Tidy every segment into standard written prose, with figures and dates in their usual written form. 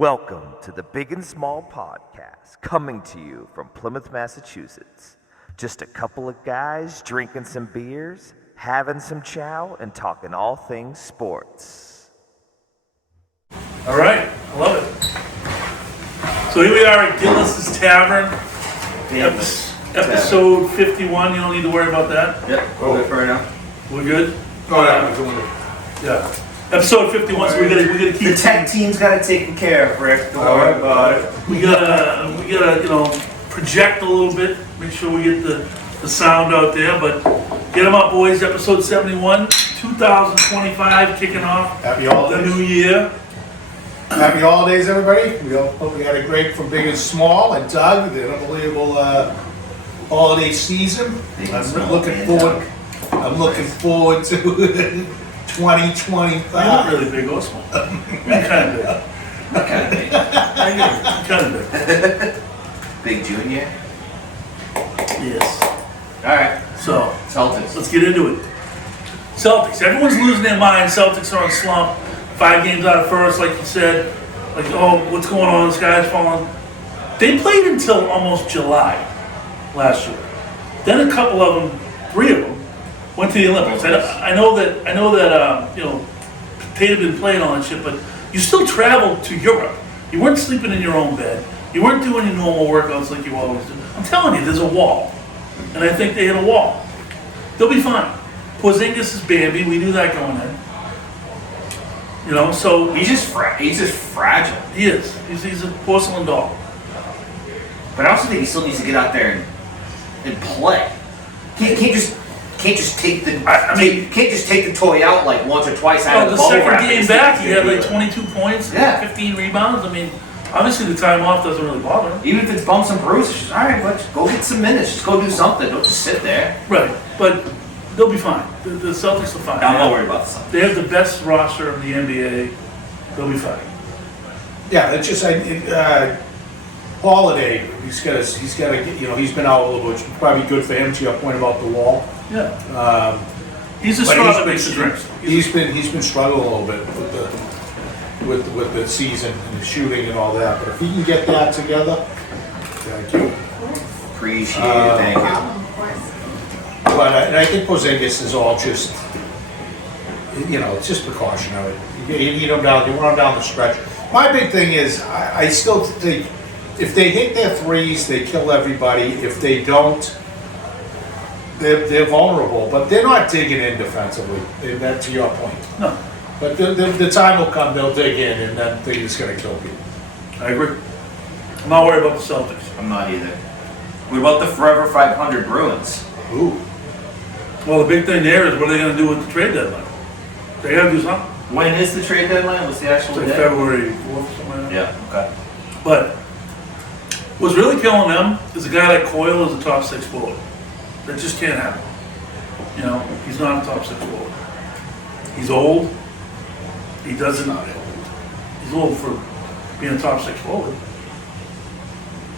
Welcome to the Big and Small Podcast, coming to you from Plymouth, Massachusetts. Just a couple of guys drinking some beers, having some chow, and talking all things sports. All right, I love it. So here we are at Gillis Tavern, episode 51. You don't need to worry about that. Yep, we're good for right now. We're good? Oh, yeah. Yeah. Episode 51, so we gotta keep... The tech team's got it taken care of, Rick. Don't worry about it. We gotta, project a little bit, make sure we get the sound out there, but get them up, boys. Episode 71, 2025, kicking off Happy the holidays. new year. Happy holidays, everybody. We all hope we had a great from big and small, and Doug, the unbelievable holiday season. I'm looking forward to 2025. You're not really big or small. You're kind of big. Kind of big. Big junior. Yes. Alright, So, Celtics. let's get into it. Celtics. Everyone's losing their mind. Celtics are on slump. 5 games out of first, like you said. Like, oh, what's going on? The sky's falling. They played until almost July last year. Then a couple of them, 3 of them, went to the Olympics. I know that Tatum didn't play and all that shit, but you still traveled to Europe. You weren't sleeping in your own bed. You weren't doing your normal workouts like you always do. I'm telling you, there's a wall. And I think they hit a wall. They'll be fine. Porzingis is Bambi. We knew that going in. So He's just fragile. he is. He's a porcelain doll. But I also think he still needs to get out there and play. Can't just take the can't just take the toy out like once or twice out of The the bubble second wrap game and back, stick he it had to like the- 22 points, Yeah. 15 rebounds. I mean, obviously the time off doesn't really bother him. Even if it's bumps and bruises, just, all right, let's go get some minutes. Just go do something. Don't just sit there. Right, but they'll be fine. The Celtics are fine. I'm not worried about the Celtics. They have the best roster of the NBA. They'll be fine. Yeah, it's just Holiday. He's got to get. He's been out a little bit, which is probably good for him. To your point about the wall. Yeah. He's a But straw that makes the drinks. He's been struggling a little bit with the season and the shooting and all that. But if he can get that together, thank you. Appreciate it. Thank you. But and I think Porzingis is all just, it's just precautionary. You need them down. You want them down the stretch. My big thing is, I still think if they hit their threes, they kill everybody. If they don't, they're vulnerable. But they're not digging in defensively. And that, to your point. No, But the time will come. They'll dig in, and then they're just going to kill people. I agree. I'm not worried about the Celtics. I'm not either. What about the Forever 500 Bruins? Ooh. Well, the big thing there is what are they going to do with the trade deadline? They got to do something. When is the trade deadline? What's the actual It's like day? February 4th or something like that. Yeah, okay. But what's really killing them is a guy like Coyle is a top 6 forward. That just can't happen. He's not a top 6 forward. He's old. He doesn't. He's old for being a top 6 forward.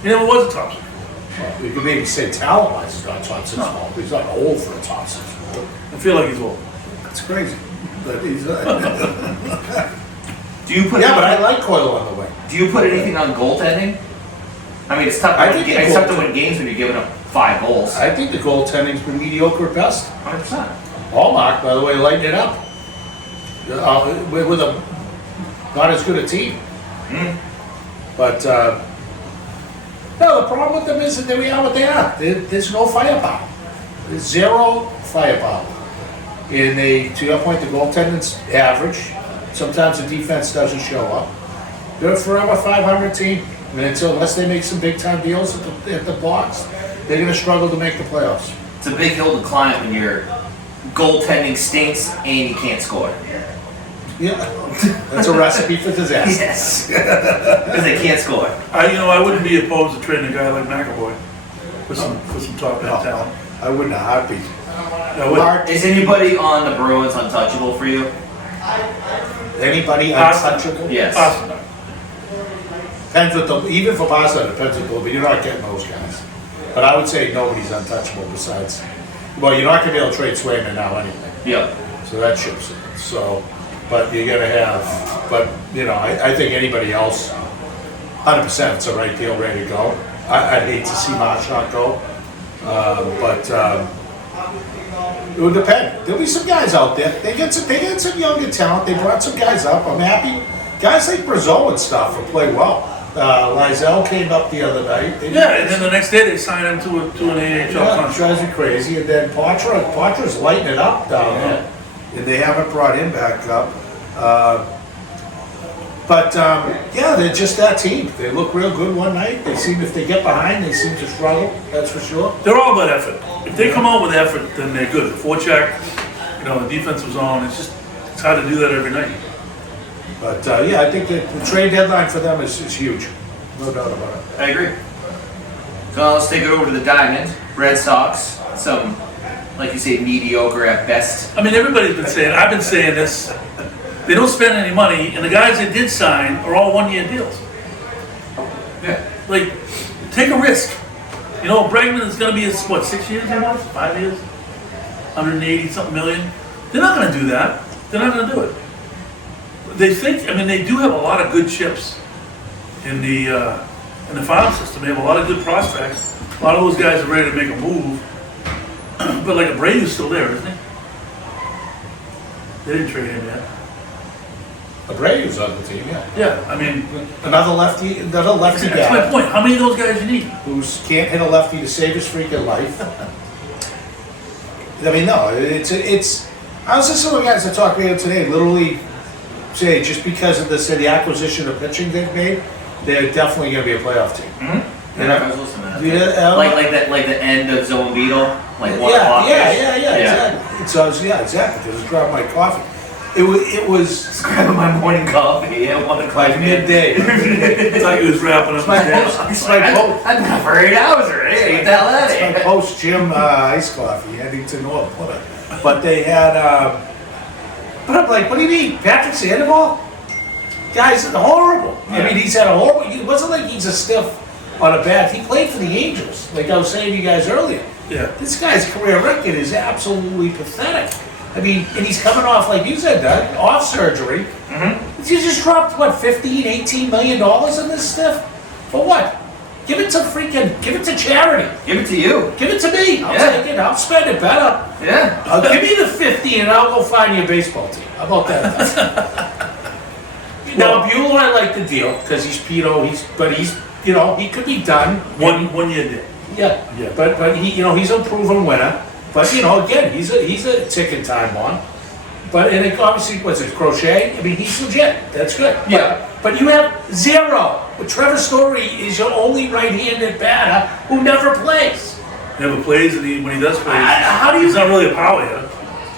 He never was a top 6 forward. You could maybe say talent-wise, he's not top 6 No. forward. He's not old for a top 6 forward. I feel like he's old. That's crazy. But he's. Do you put Yeah, but I like Coyle on the way. Do you put anything on goaltending? I mean, it's tough. I think It's tough to win games when you're giving up 5 goals. I think the goaltending's been mediocre at best. 100%. Hallmark, by the way, lighting it up. With a not as good a team. But no, the problem with them is that they are what they are. There's no firepower. There's zero firepower. And to your point, the goaltending's average. Sometimes the defense doesn't show up. They're a forever 500 team. I mean, unless they make some big time deals at the blocks, they're going to struggle to make the playoffs. It's a big hill to climb when your goaltending stinks and you can't score. Yeah, that's a recipe for disaster. Yes. Because they can't score. I wouldn't be opposed to trading a guy like McAvoy for some top end talent. I wouldn't have heartbeat. I would. Is anybody on the Bruins untouchable for you? Anybody Pasta. untouchable? Yes. Possible. Depends with even for Pasta, it depends with but you're not getting those guys. But I would say nobody's untouchable besides. Well, you're not going to be able to trade Swayman now anyway. Yep. So that ships it. So, but you're going to have. But I think anybody else 100%, it's the right deal, ready to go. I'd hate to see Marchand go, but it would depend. There'll be some guys out there. They get some younger talent. They brought some guys up. I'm happy. Guys like Brazeau and stuff will play well. Lizelle came up the other night. And then the next day they sign him to an AHL contract. Drives me crazy. And then Poitras's lighting it up down there, and they haven't brought him back up. But they're just that team. They look real good one night. They seem, if they get behind, they seem to struggle. That's for sure. They're all about effort. If they come out with effort, then they're good. Forecheck, the defensive zone. It's hard to do that every night. But I think that the trade deadline for them is huge. No doubt about it. I agree. So let's take it over to the Diamond. Red Sox. Some, like you say, mediocre at best. I mean, everybody's been saying, I've been saying this, they don't spend any money, and the guys that did sign are all one-year deals. Yeah. Like, take a risk. Bregman is going to be, 6 years almost? 5 years? 180-something million? They're not going to do that. They're not going to do it. They think, they do have a lot of good chips in the farm system. They have a lot of good prospects. A lot of those guys are ready to make a move. But like Abreu's still there, isn't he? They didn't trade him yet. Abreu's on the team, yeah. Yeah, another lefty that's guy my point. How many of those guys you need? who can't hit a lefty to save his freaking life. No, it's. I was listening to the guys that talked about it today. Literally, say just because of the acquisition of pitching they've made, they're definitely going to be a playoff team. Mm-hmm. I was listening to that. Yeah, like the end of Zone Beetle, like 1 o'clock. Exactly. So exactly. Just grab my coffee. It was Just grabbing my morning coffee at 1 o'clock midday. It's like he was wrapping up his day. I've been up for 8 hours already. Get the hell out of It's my here. post-gym iced coffee heading to North Plymouth. But they had, but I'm like, what do you mean? Patrick Sandoval? Guy's horrible. He's had a horrible, it wasn't like he's a stiff on a bat. He played for the Angels, like I was saying to you guys earlier. Yeah. This guy's career record is absolutely pathetic. And he's coming off, like you said, Doug, off surgery. Mm-hmm. He just dropped, $15, $18 million in this stuff? For what? Give it to charity. Give it to you. Give it to me. I'll take it. I'll spend it better. Yeah. Give me the 50 and I'll go find you a baseball team. How about that? Now, Bueller, I like the deal because he's he could be done. One year deal. Yeah. But he, he's a proven winner. But again, he's a ticking time bomb. But and it obviously, what's it, Crochet? he's legit. That's good. Yeah. But you have zero. Trevor Story is your only right-handed batter who never plays. Never plays, and when he does play, How do you? he's not really a power hitter.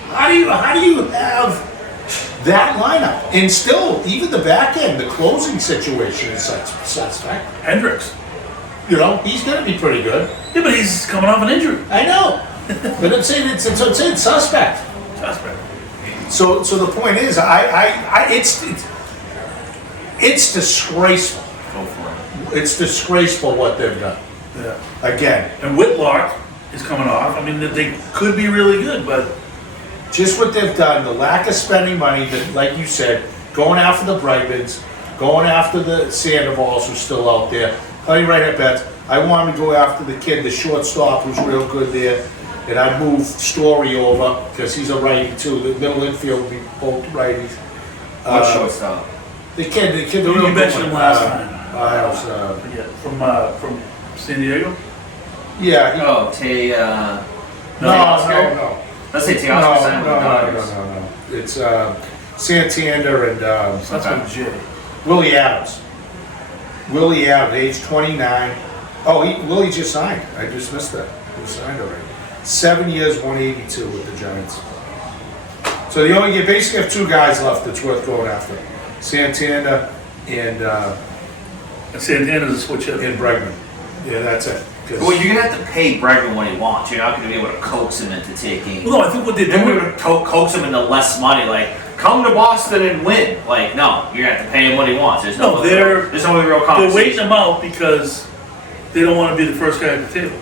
How do you have that lineup? And still, even the back end, the closing situation is suspect. Hendricks. He's going to be pretty good. Yeah, but he's coming off an injury. I know. But I'm saying it's suspect. Suspect. So the point is, it's disgraceful. Go for it. It's disgraceful what they've done. Yeah. Again, And Whitlock is coming off. They could be really good, but just what they've done, the lack of spending money, like you said, going after the Brightmans, going after the Sandovals who's still out there, playing right at bets. I want to go after the kid, the shortstop who's real good there, and I move Story over because he's a righty too. The middle infield will be both righties. What shortstop? The kid. you mentioned him last time. From San Diego. Yeah. Oh, Tay. No. Let's say Teoscar signed with the Dodgers. No. It's Santander and That's with J. Willie Adams. Willie Adams, age 29. Oh, Willie just signed. I just missed that. He signed already. 7 years, 182 with the Giants. So you basically have two guys left that's worth going after. Santander and Santana's a switch hitter. and Bregman. Yeah, that's it. 'Cause- Well, you're gonna have to pay Bregman what he wants. You're not gonna be able to coax him into taking. Well, no, I think what they're Then we're doing. gonna coax him into less money. Like, come to Boston and win. Like, no, you're gonna have to pay him what he wants. There's no real They're compensation. waiting them out because they don't want to be the first guy at the table.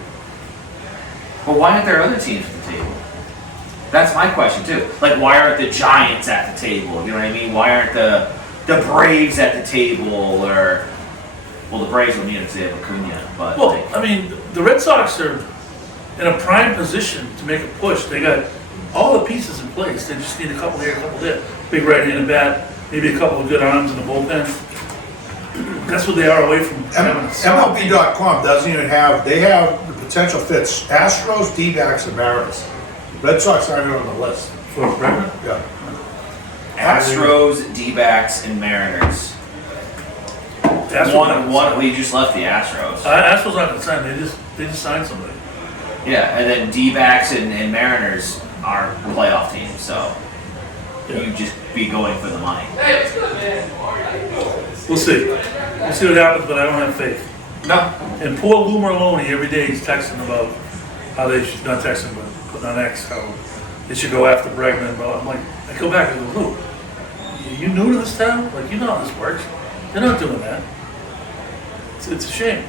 But why aren't there other teams at the table? That's my question too. Like, why aren't the Giants at the table? You know what I mean? Why aren't the Braves at the table? Or Well, the Braves will need it because they have Acuna, but Well, I mean, the Red Sox are in a prime position to make a push. They got all the pieces in place. They just need a couple here, a couple there. Big right-handed bat, maybe a couple of good arms in the bullpen. That's what they are away from having a MLB.com doesn't even have, they have the potential fits, Astros, D-backs, and Mariners. Red Sox aren't even on the list. for Bregman. Yeah. Astros, D-backs, and Mariners. One. We just left the Astros. Astros not gonna sign. They just signed somebody. Yeah, and then D-backs and Mariners are playoff teams, so you just be going for the money. We'll see. We'll see what happens, but I don't have faith. No. And poor Lou Merlone, every day he's texting about how they should, not texting, but putting on X, how they should go after Bregman. But I'm like, I go back and go, Lou, you new to this town? Like, you know how this works. They're not doing that. It's a shame.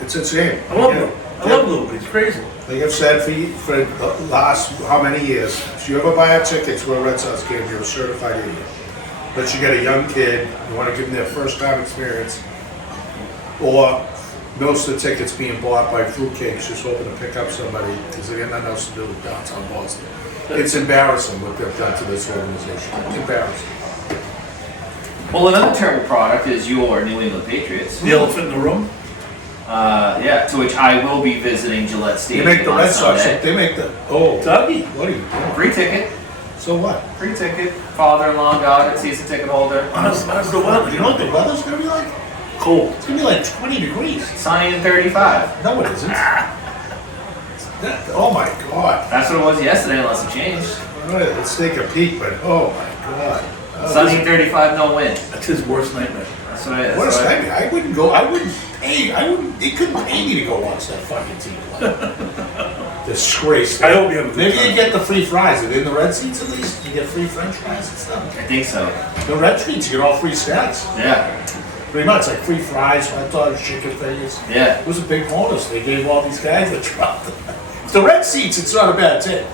It's a shame. I love Lou. I love Lou, but he's crazy. Like I've said for the last how many years, if you ever buy a ticket to a Red Sox game, you're a certified idiot. But you get a young kid, you want to give them their first time experience, or most of the tickets being bought by fruitcakes just hoping to pick up somebody because they got nothing else to do with downtown Boston. It's embarrassing what they've done to this organization. It's embarrassing. Well, another terrible product is your New England Patriots. The elephant in the room. Yeah, to which I will be visiting Gillette They Stadium make the on Red Sox. Sunday. They make the Dougie. What are you doing? Free ticket. So what? Free ticket. Father-in-law got it. Season ticket holder. How's the weather? You know what the weather's gonna be like? Cold. It's gonna be like 20 degrees. Sunny and 35. No, it isn't. Oh my God. That's what it was yesterday, unless it changed. All right, let's take a peek, but oh my God. Sunny and 35, no wind. That's his worst nightmare. That's what it What is. is that? I wouldn't go. I wouldn't pay. They couldn't pay me to go watch that fucking team play. Disgrace. I hope you have a good Maybe time. you get the free fries. Are they in the red seats at least? You get free French fries and stuff. I think so. The red seats, you get all free snacks. Yeah. Pretty much like free fries, hot dogs, chicken fingers. Yeah. It was a big bonus. They gave all these guys that dropped them. The red seats, it's not a bad thing.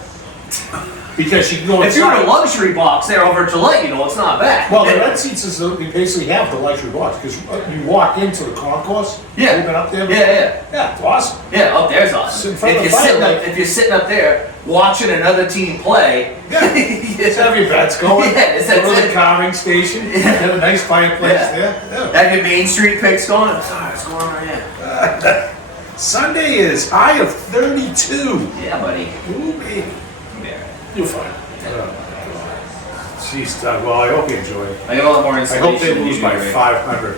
Because you can go If you're in a inside. luxury box there over at Gillette, you know it's not bad. Well, the red seats is we basically have the luxury box because you walk into the concourse. Yeah. You've been up there. Yeah. Yeah, it's awesome. Yeah, up there's Sit awesome. in front of If the you're, sitting fire, up, if you're sitting up there watching another team play, Yeah. Let's have your bets going. Yeah, it's Go to that- the carving station. Yeah. Have a nice fireplace Yeah. there. Yeah. have your Main Street picks going. Sorry, what's going on here? Sunday is high of 32. Yeah, buddy. Ooh, baby. Yeah. You're fine. Jeez, Doug. Well, I hope you enjoy it. I got a lot more I insulation. hope they than lose you by do, Rick. 500.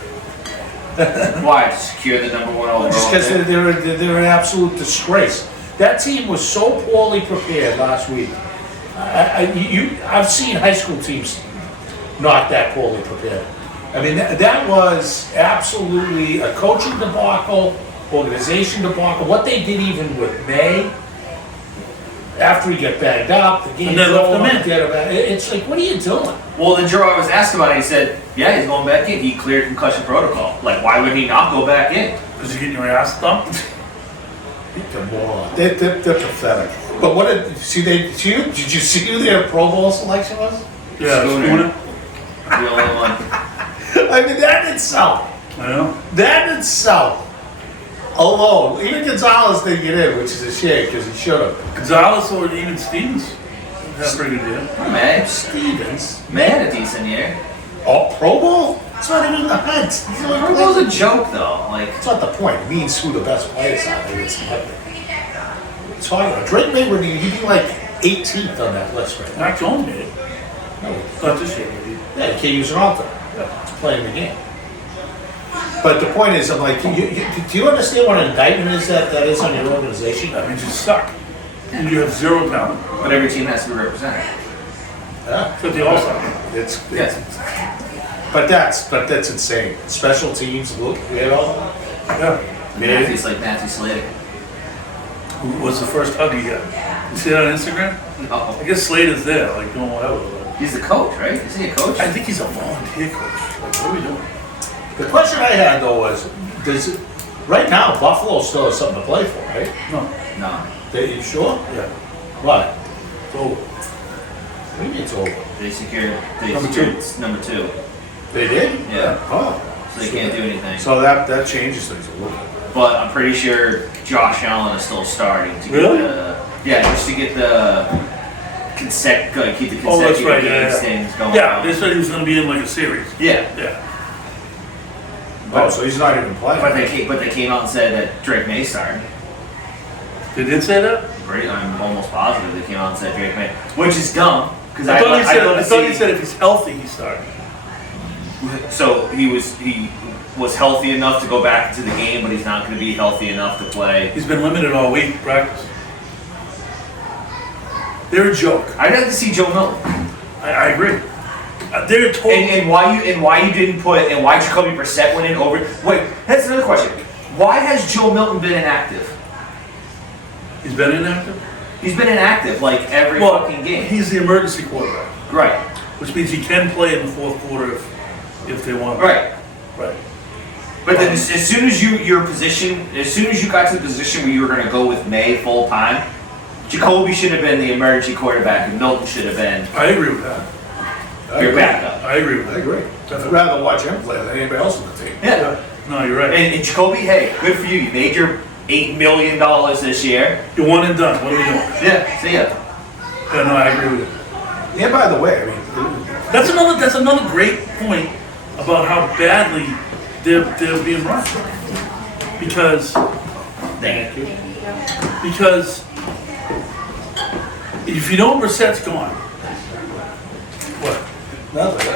Why? To secure the number one overall. Just because pick? they're an absolute disgrace. That team was so poorly prepared last week. I've seen high school teams not that poorly prepared. I mean, that was absolutely a coaching debacle, organization debacle. What they did even with May, after he got banged up, the game And they left him in. It's like, what are you doing? Well, then Joe, I was asked about it. He said, "Yeah, he's going back in. He cleared concussion protocol. Like, why would he not go back in?" Because you're getting your ass thumped. Come on. They're pathetic. But what did you see who their Pro Bowl selection was? Yeah, Schooner. Schooner. The only one. I mean, that in itself, I know. alone, even Gonzalez didn't get in, which is a shame because he should have. Gonzalez or even Stevens. That's pretty good deal. Man, Stevens, May had a decent year. oh, Pro Bowl? It's not even the hunt. He's only Pro Bowl's a joke, though. Like, It's not the point. It means who the best players are. It's not. It's hard. Drake May would he'd be like 18th on that list right now. Mac Jones made it. No, Not this year, maybe. yeah, you can't use an author. It's playing the game. But the point is, I'm like, do you understand what an indictment is that is on your organization? That means you suck. And you have zero talent. but every team has to be represented. Yeah. Except the All-Star. It's Yeah. but that's insane. Special teams, look, you know. Yeah. Matthew's like Matthew Slater. Who was the first hug he got? You see that on Instagram? No. I guess Slater's there, like doing whatever. He's the coach, right? Is he a coach? I think he's a volunteer coach. Like, what are we doing? The question I had though was, right now Buffalo still has something to play for, right? No. No. You sure? Yeah. What? It's over. Maybe it's over. They secured Number two. number two. They did? Yeah. Oh, so they can't do anything. So that changes things a little bit. But I'm pretty sure Josh Allen is still starting to get Really? just to get the keep the Oh, that's consecutive right. games things going. Yeah, on. they said he was going to be in like a series. Yeah. Yeah. Oh, so he's not even playing. But they came out and said that Drake May started. They did say that? I'm almost positive they came out and said Drake May, which is dumb because I thought he said if he's healthy, he started. So he was healthy enough to go back into the game, but he's not going to be healthy enough to play. He's been limited all week practice. They're a joke. I'd like to see Joe Milton. I agree. They're a total. And why you didn't put and why Jacoby Brissett went in over? Wait, that's another question. Why has Joe Milton been inactive? He's been inactive? He's been inactive like every fucking game. He's the emergency quarterback. Right. Which means he can play in the fourth quarter if they want. Right. Right. But then as soon as you got to the position where you were going to go with May full time, Jacoby should have been the emergency quarterback and Milton should have been I agree with that. your backup. I agree with I that. agree. I'd rather watch him play than anybody else on the team. Yeah. No, you're right. And Jacoby, hey, good for you. You made your $8 million this year. You're one and done. What are we doing? Yeah. See ya. Yeah, no, I agree with you. Yeah, by the way, I mean, That's another great point about how badly they're being run. Because if you know Brissett's gone, what? nothing.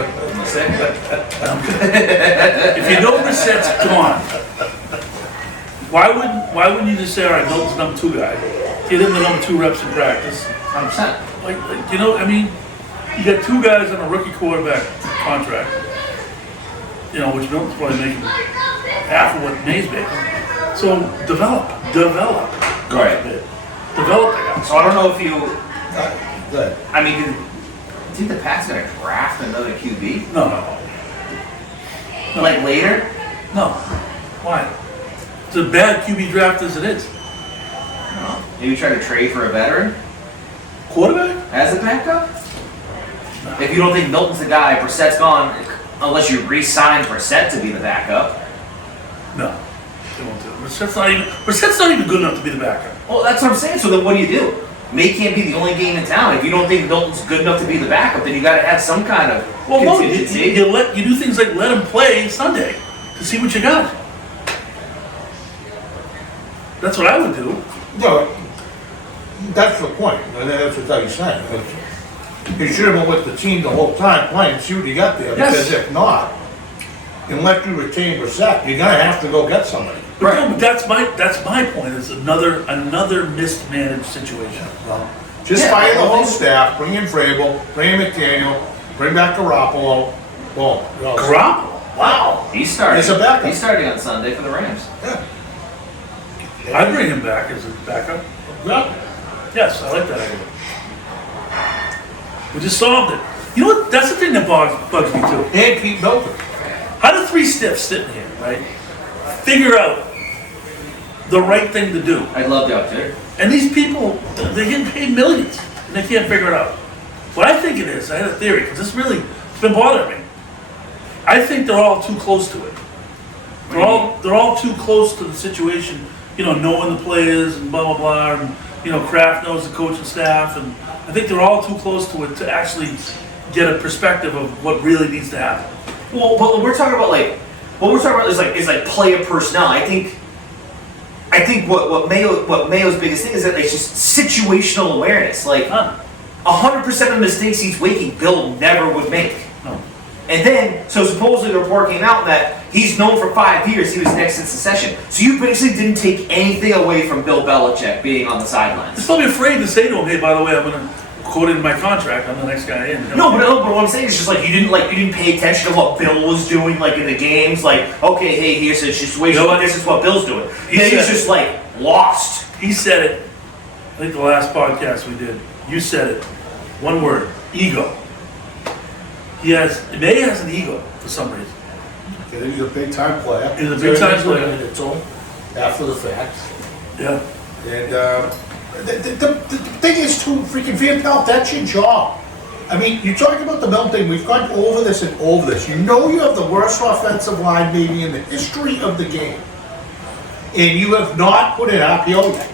If you know Brissett's gone, why wouldn't you just say, all right, Milton's number 2 guy, get him the number 2 reps in practice? 100%. Like you know, I mean, you got 2 guys on a rookie quarterback contract. You know, which Milton's probably making half of what May's making. So develop. Right. Develop the guys. So I don't know if you. Good. I mean, do you think the Pats gonna draft another QB? No. Like later? No. Why? It's a bad QB draft as it is. No. Maybe try to trade for a veteran Quarterback? as a backup. If you don't think Milton's the guy, Brissett's gone. Unless you re-sign Brissett to be the backup. No. They won't do it. Brissett's not even good enough to be the backup. Well, that's what I'm saying. So then what do? May can't be the only game in town. If you don't think Milton's good enough to be the backup, then you got to have some kind of Well, no, contingency. you do things like let him play Sunday to see what you got. That's what I would do. No, that's the point. And that's what he's saying. You should have been with the team the whole time playing, see what you got there. Yes. Because if not, unless you retain Brissett, you're gonna have to go get somebody. But no, but that's my point. It's another mismanaged situation. Just Yeah, fire the well, whole staff, bring in Vrabel, bring in McDaniel, bring back Garoppolo. Boom. Garoppolo? Wow. He's starting. As a backup. He's starting on Sunday for the Rams. Yeah. I'd bring him back as a backup. Yeah. Yes, I like that idea. We just solved it. You know what? That's the thing that bugs me too. And keep Milton. How do 3 stiffs sitting here, right, figure out the right thing to do? I'd love the opportunity. And these people, they're getting paid millions, and they can't figure it out. What I think it is, I had a theory, because it's been bothering me. I think they're all too close to it. They're all too close to the situation, you know, knowing the players and blah, blah, blah, and, you know, Kraft knows the coaching staff, and I think they're all too close to it to actually get a perspective of what really needs to happen. Well, but we're talking about is like player personnel. I think what Mayo's biggest thing is that it's just situational awareness. Like 100% of the mistakes he's making, Bill never would make. No. And then, so supposedly the report came out that he's known for 5 years he was next in succession. So you basically didn't take anything away from Bill Belichick being on the sidelines. He's probably afraid to say to him, hey, by the way, I'm going to quote in my contract, I'm the next guy in. No, but what I'm saying is just like you didn't pay attention to what Bill was doing, like in the games. Like, okay, hey, here's a situation. You know what? This is what Bill's doing. He Then he's said- just like lost. He said it, I think the last podcast we did, you said it, one word, ego. May has an ego for some reason. Okay, he's a big time player. He's a big time player. It's all after the fact. Yeah. And the thing is too, freaking Van Pelt, that's your job. I mean, you talk about the Milton thing, we've gone over this and over this. You know you have the worst offensive line maybe in the history of the game. And you have not put an RPO yet.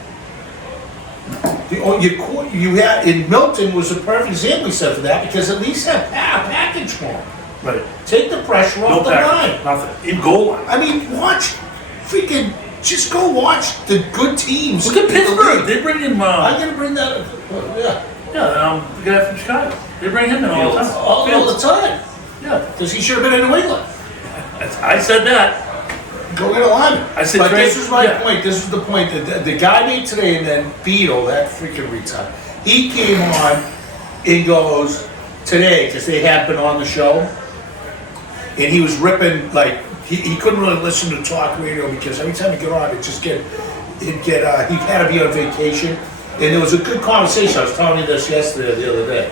You had, in Milton was a perfect example, he said, for that, because at least have a package for him. Right. Take the pressure off the line. Nothing. In goal line. I mean, just go watch the good teams. Look at in the Pittsburgh. league. They bring in. I'm going to bring that up. Yeah. Yeah, the guy from Chicago. They bring him in all the time. All the time. Yeah. Because he should have been in New England. I said that. Go get a lineman. I said but trade- this is my yeah. point. This is the point that the guy made today, and then Beetle, that freaking retard, he came on and goes today because they had been on the show, and he was ripping like he couldn't really listen to talk radio because every time he get on, he had to be on vacation, and there was a good conversation. I was telling you this yesterday, the other day,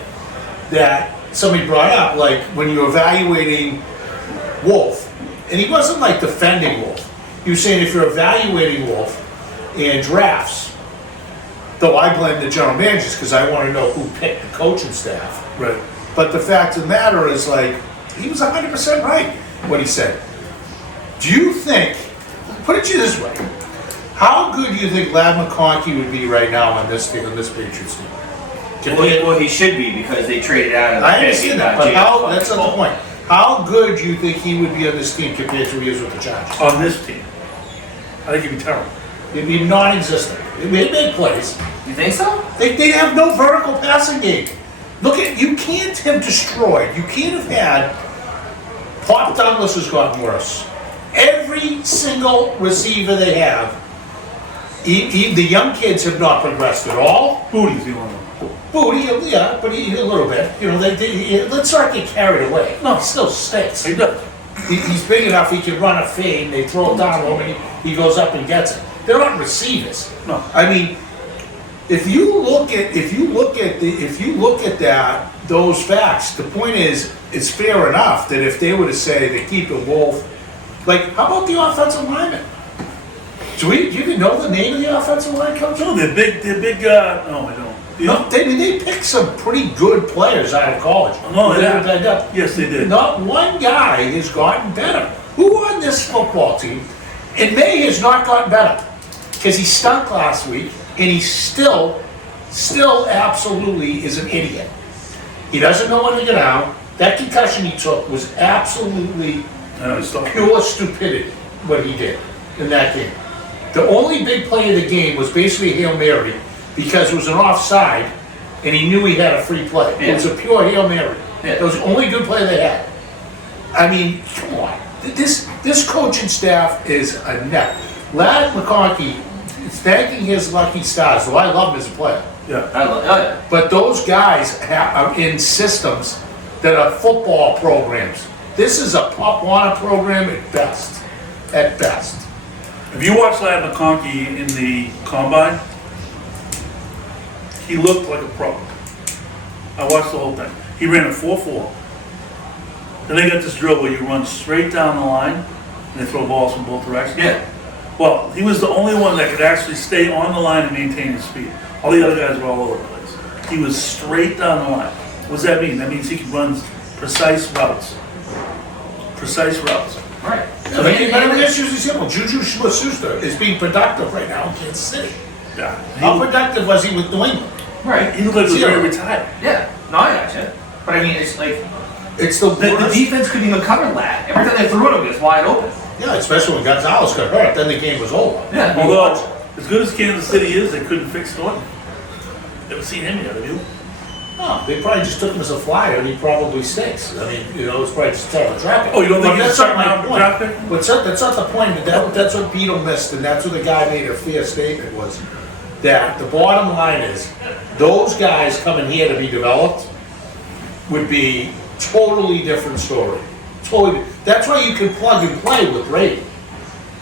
that somebody brought up like when you're evaluating Wolf. And he wasn't like defending Wolf. He was saying if you're evaluating Wolf in drafts, though I blame the general managers because I want to know who picked the coaching staff. Right. But the fact of the matter is, like, he was 100% right what he said. Do you think, put it to you this way, how good do you think Lad McConkey would be right now on this Patriots team? Well, he should be because they traded out of the I pick understand and that, got but Jalen that's not the point. How good do you think he would be on this team compared to he is with the Chargers? On this team. I think he'd be terrible. It'd be non-existent. They make plays. You think so? They have no vertical passing game. Look at, you can't have destroyed. You can't have had. Pop Douglas has gotten worse. Every single receiver they have, the young kids have not progressed at all. Booty's the only one. Booty, yeah, but a little bit. You know, let's not get carried away. No, he still stinks. He does. He's big enough. He can run a fade. They throw it down to him, and he goes up and gets it. They're not receivers. No. I mean, if you look at those facts, the point is, it's fair enough that if they were to say they keep a Wolf, like how about the offensive lineman? Do you even know the name of the offensive line coach? No, they're big. No, I don't. No, they picked some pretty good players out of college. No, they Who did. up. Yes, they did. Not one guy has gotten better. Who on this football team? And May has not gotten better because he stunk last week, and he still absolutely is an idiot. He doesn't know when to get out. That concussion he took was absolutely pure stupidity. What he did in that game. The only big play of the game was basically Hail Mary because it was an offside and he knew he had a free play. Yeah. It was a pure Hail Mary. Yeah. It was the only good play they had. I mean, come on. This coaching staff is a net. Lad McConkey is thanking his lucky stars, so I love him as a player. Yeah. But those guys are in systems that are football programs. This is a Pop Warner program at best. At best. If you watch Lad McConkey in the combine, he looked like a pro. I watched the whole thing. He ran a 4.4. Then they got this drill where you run straight down the line and they throw balls from both directions. Yeah. Well, he was the only one that could actually stay on the line and maintain his speed. All the other guys were all over the place. He was straight down the line. What does that mean? That means he can run precise routes. Precise routes. Right. But it's usually simple. Juju Smith-Schuster is being productive right now in Kansas City. Yeah. How productive was he with New England? Right. He looked like he was Zero. very retired. Yeah. No, I gotcha. But I mean, it's like It's the the worst. defense couldn't even cover Lad. Every time they threw it, it was wide open. Yeah, especially when Gonzalez got hurt, then the game was over. Yeah. Although, as good as Kansas City is, they couldn't fix Thornton. Never seen him yet, have you? No, they probably just took him as a flyer, and he probably stinks. I mean, you know, it's probably just a terrible draft pick. Oh, you don't think But he's that's a not my second-round point. draft pick? But that's not the point. That's what Beetle missed, and that's what the guy made a fair statement was that the bottom line is those guys coming here to be developed would be totally different story. Totally. That's why you can plug and play with Brady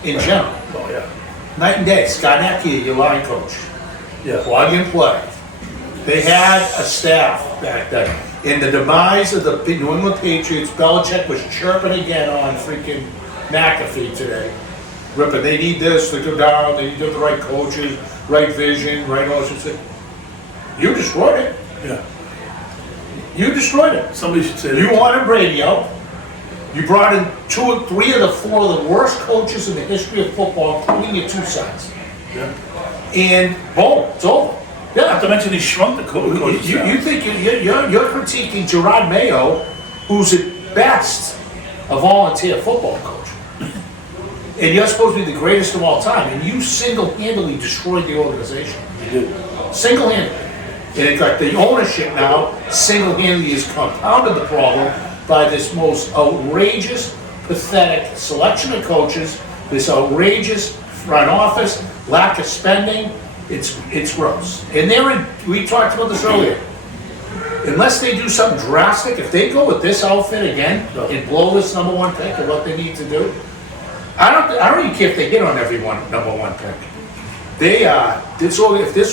in general. Oh, yeah. Night and day. Scott Necky, your line coach. Yeah. Plug and play. They had a staff back then. In the demise of the New England Patriots, Belichick was chirping again on freaking McAfee today. Ripping, they need this to go down, they need the right coaches, right vision, right all this. You destroyed it. Yeah. You destroyed it. Somebody should say that. You wanted Brady out. You brought in 2 or 3 of the 4 of the worst coaches in the history of football, including your 2 sons. Yeah. And boom, it's over. Not Yeah. to mention he shrunk the coach. You think you're critiquing Gerard Mayo, who's at best a volunteer football coach. And you're supposed to be the greatest of all time, and you single-handedly destroyed the organization. You did. Single-handedly. And it got the ownership now, single-handedly has compounded the problem by this most outrageous, pathetic selection of coaches, this outrageous front office, lack of spending. It's gross. And we talked about this earlier. Unless they do something drastic, if they go with this outfit again and blow this number 1 pick of what they need to do, I don't even care if they hit on every number 1 pick. If this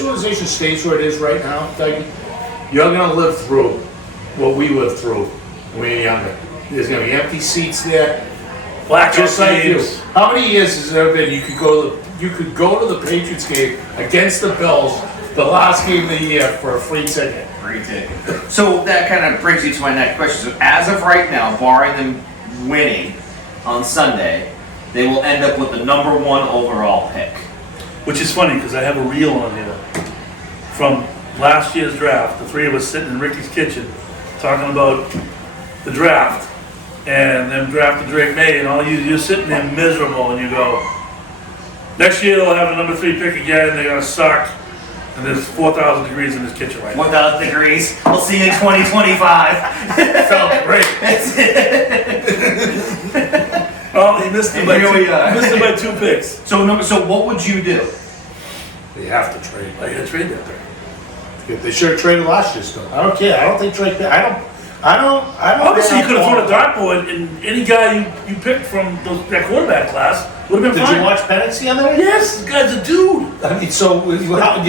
organization stays where it is right now, Dougie, you're gonna live through what we lived through when we were younger. There's gonna be empty seats there. Blackout Just like you. games. How many years has there been you could go to the Patriots game against the Bills, the last game of the year, for a free ticket? Free ticket. So that kind of brings you to my next question. So as of right now, barring them winning on Sunday, they will end up with the number 1 overall pick. Which is funny because I have a reel on here from last year's draft. The 3 of us sitting in Ricky's kitchen talking about the draft and them drafting Drake May, and all you're sitting there miserable, and you go, next year they'll have a number 3 pick again. They're gonna suck. And there's 4,000 degrees in this kitchen right now. 1,000 degrees. We'll see you in 2025. Felt great. Oh, he missed it by Here we are. missed it by 2 picks. So what would you do? They have to trade. I gotta trade that thing. They should have traded last year still. I don't care. I don't think Drake. I don't. Obviously, you could have thrown a dartboard, and any guy you picked from that quarterback class would have been Did fine. you watch Penix the other day? Yes, this guy's a dude. I mean, so do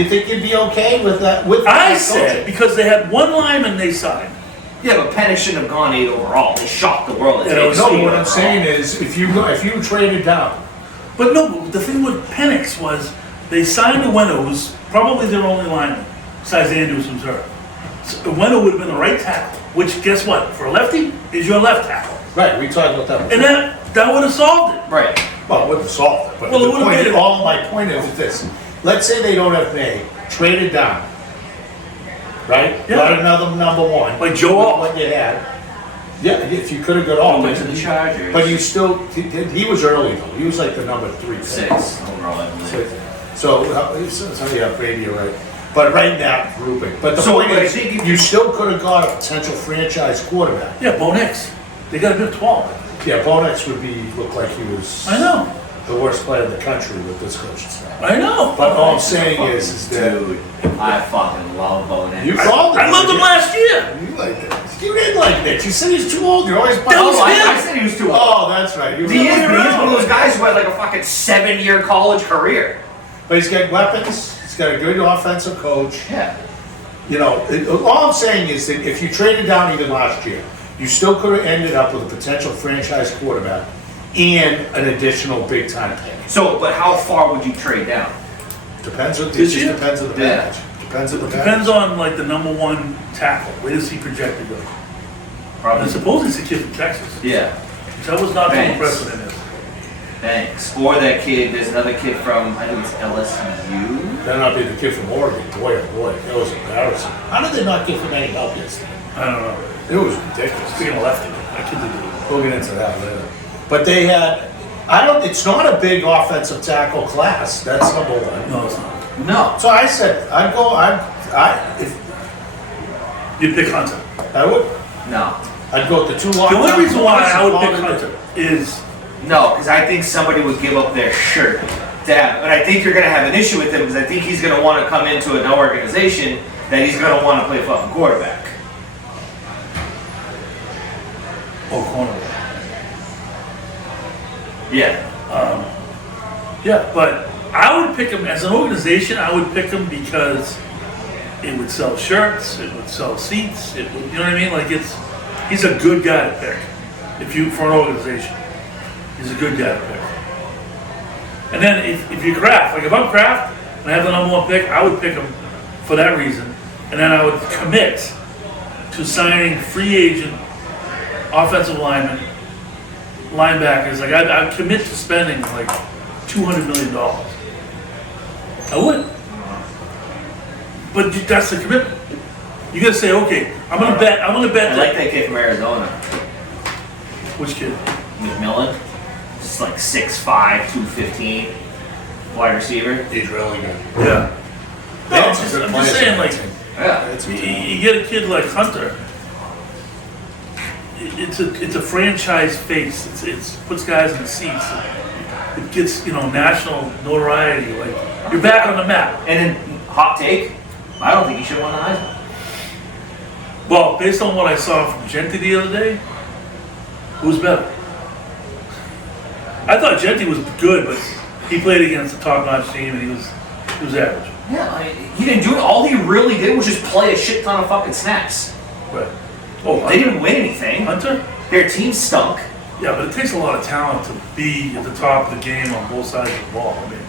you think you'd be okay with that? I said because they had 1 lineman they signed. Yeah, but Penix shouldn't have gone 8 overall. They shocked the world. That Yeah, they no, was No, 8 what I'm overall. saying is, if you traded down, But no, the thing with Penix was they signed a winner who was probably their only lineman, besides Andrews and Zerr. So a winner would have been the right tackle, which guess what? For a lefty, is your left tackle. right? We talked about that. And that would have solved it. Right. Well, it wouldn't solve it. But Well, it would've made it- my point is this: let's say they don't have May, traded down, right? Yeah. Got another number 1, Like Joe with Alt. what you had. Yeah, if you could have got all, Went to the Chargers. but you still he was early though. He was like the number 3 pick. 6 overall, I believe. So yeah, radio, right? But right in that grouping. But the So, point but I is, think you still could have got a potential franchise quarterback. Yeah, Bo Nix. They got a good 12. Yeah, Bonex would look like he was I know. the worst player in the country with this coaching staff. I know. But all I'm saying is that Dude, I fucking love Bo Nix. you called it. I loved him last year. You liked it. You didn't like Nick. You said he's too old. You're always. That was Oh, I him. said he was too old. Oh, that's right. He is, but he's one of those guys who had like a fucking 7-year college career. But he's got weapons. He's got a good offensive coach. Yeah. You know, all I'm saying is that if you traded down even last year, you still could have ended up with a potential franchise quarterback and an additional big time pick. So, but how far would you trade down? Depends on This just year? depends on the Yeah. package. Depends on the package. Depends on like the number 1 tackle. Where does he project to go? And supposedly it's a kid from Texas. Yeah. Which I was not too Thanks. impressed with him. Thanks. Or that kid, there's another kid from, I think it's LSU. That not be the kid from Oregon. Boy, oh boy, that was embarrassing. How did they not give him any help yesterday? I don't know. It was ridiculous. Speaking of lefty, that kid's a dude. We'll get into that later. But they had, it's not a big offensive tackle class. That's number 1. No, it's not. No. So I said, if You pick Hunter. I would, No. I'd go with the 2 The only reason why I would pick Hunter. Hunter is No, because I think somebody would give up their shirt to have, but I think you're going to have an issue with him because I think he's going to want to come into an organization that he's going to want to play fucking quarterback. corner. Yeah. Yeah, but I would pick him as an organization. I would pick him because it would sell shirts, it would sell seats, it would, you know what I mean? Like he's a good guy to pick. For an organization, he's a good guy to pick. And then if you're Kraft, like if I'm Kraft and I have the number 1 pick, I would pick him for that reason. And then I would commit to signing free agent offensive linemen, linebackers. Like I'd commit to spending like $200 million. I would. But that's the commitment. You gotta say, okay, I'm gonna bet I that. like that kid from Arizona, Which kid? McMillan. Just like 6'5", 215, wide receiver. He's really good. Yeah. No, Yeah, I'm it's a just, good I'm player. just saying, like, Yeah. It's a you, team. you get a kid like Hunter. It's a franchise face. It's puts guys in the seats. It gets national notoriety. Like you're back on the map. And then hot take, I don't think he should have won the Heisman. Well, based on what I saw from Genti the other day, who's better? I thought Genti was good, but he played against a top-notch team and he was average. Yeah, he didn't do it. All he really did was just play a shit ton of fucking snaps. Right. Oh, They didn't win anything. Hunter? Their team stunk. Yeah, but it takes a lot of talent to be at the top of the game on both sides of the ball. I mean,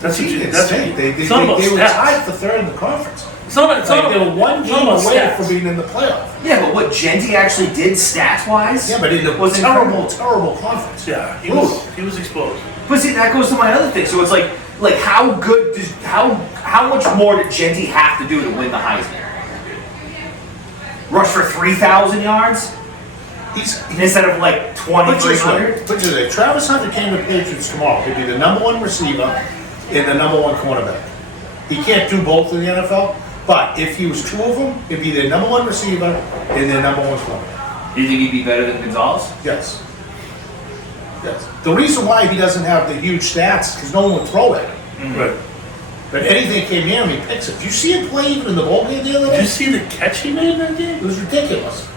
that's what you. That's what you, They it's not about were stats. tied for third in the conference. It's not. It's not. They were one it's not game about away stats. from being in the playoff. Yeah, but what Genti actually did stats-wise? Yeah, but in a was terrible, terrible conference. Yeah, he was exposed. But see, that goes to my other thing. So it's like how good does how much more did Genti have to do to win the Heisman? Rush for 3,000 yards He's instead of like 2,300. Put it this way, Travis Hunter came to the Patriots tomorrow. He'd be the number one receiver and the number one cornerback. He can't do both in the NFL, but if he was two of them, he'd be their number one receiver and their number one cornerback. Do you think he'd be better than Gonzalez? Yes. Yes. The reason why he doesn't have the huge stats is because no one would throw at him. Right. But anything came near him, he picks it. Did you see him play even in the bowl game the other Did you day? see the catch he made in that game? It was ridiculous.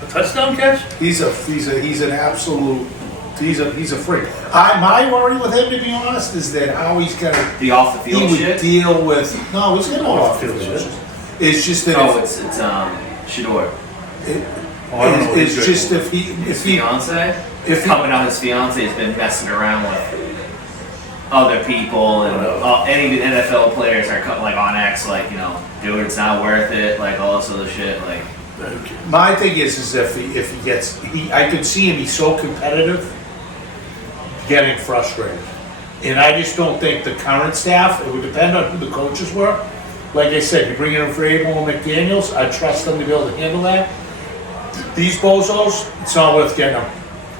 The touchdown catch? He's an absolute he's a freak. My worry with him, to be honest, is that how he's gonna The off the he field would shit. deal with he's gonna go off the field shit. It's just that Oh, if, it's Shador. it's just if he Fiance. if he, Coming out, his fiance has been messing around with other people, and any NFL players are like on X, like dude, it's not worth it, like all this other shit, like. my thing is if he gets I could see him, he's so competitive, getting frustrated. And I just don't think the current staff, it would depend on who the coaches were. Like I said, you're bringing in Vrabel and McDaniels, I trust them to be able to handle that. These bozos, it's not worth getting them.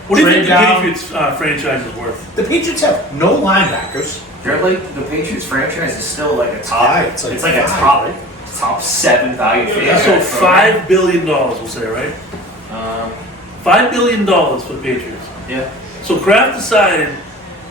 What do you think Trade the down. Patriots franchise is worth? The Patriots have no linebackers. They're like the Patriots franchise is still like a top. High, it's like a five, top 7 value franchise. So $5 billion, we'll say, right? $5 billion for the Patriots. Yeah. So Kraft decided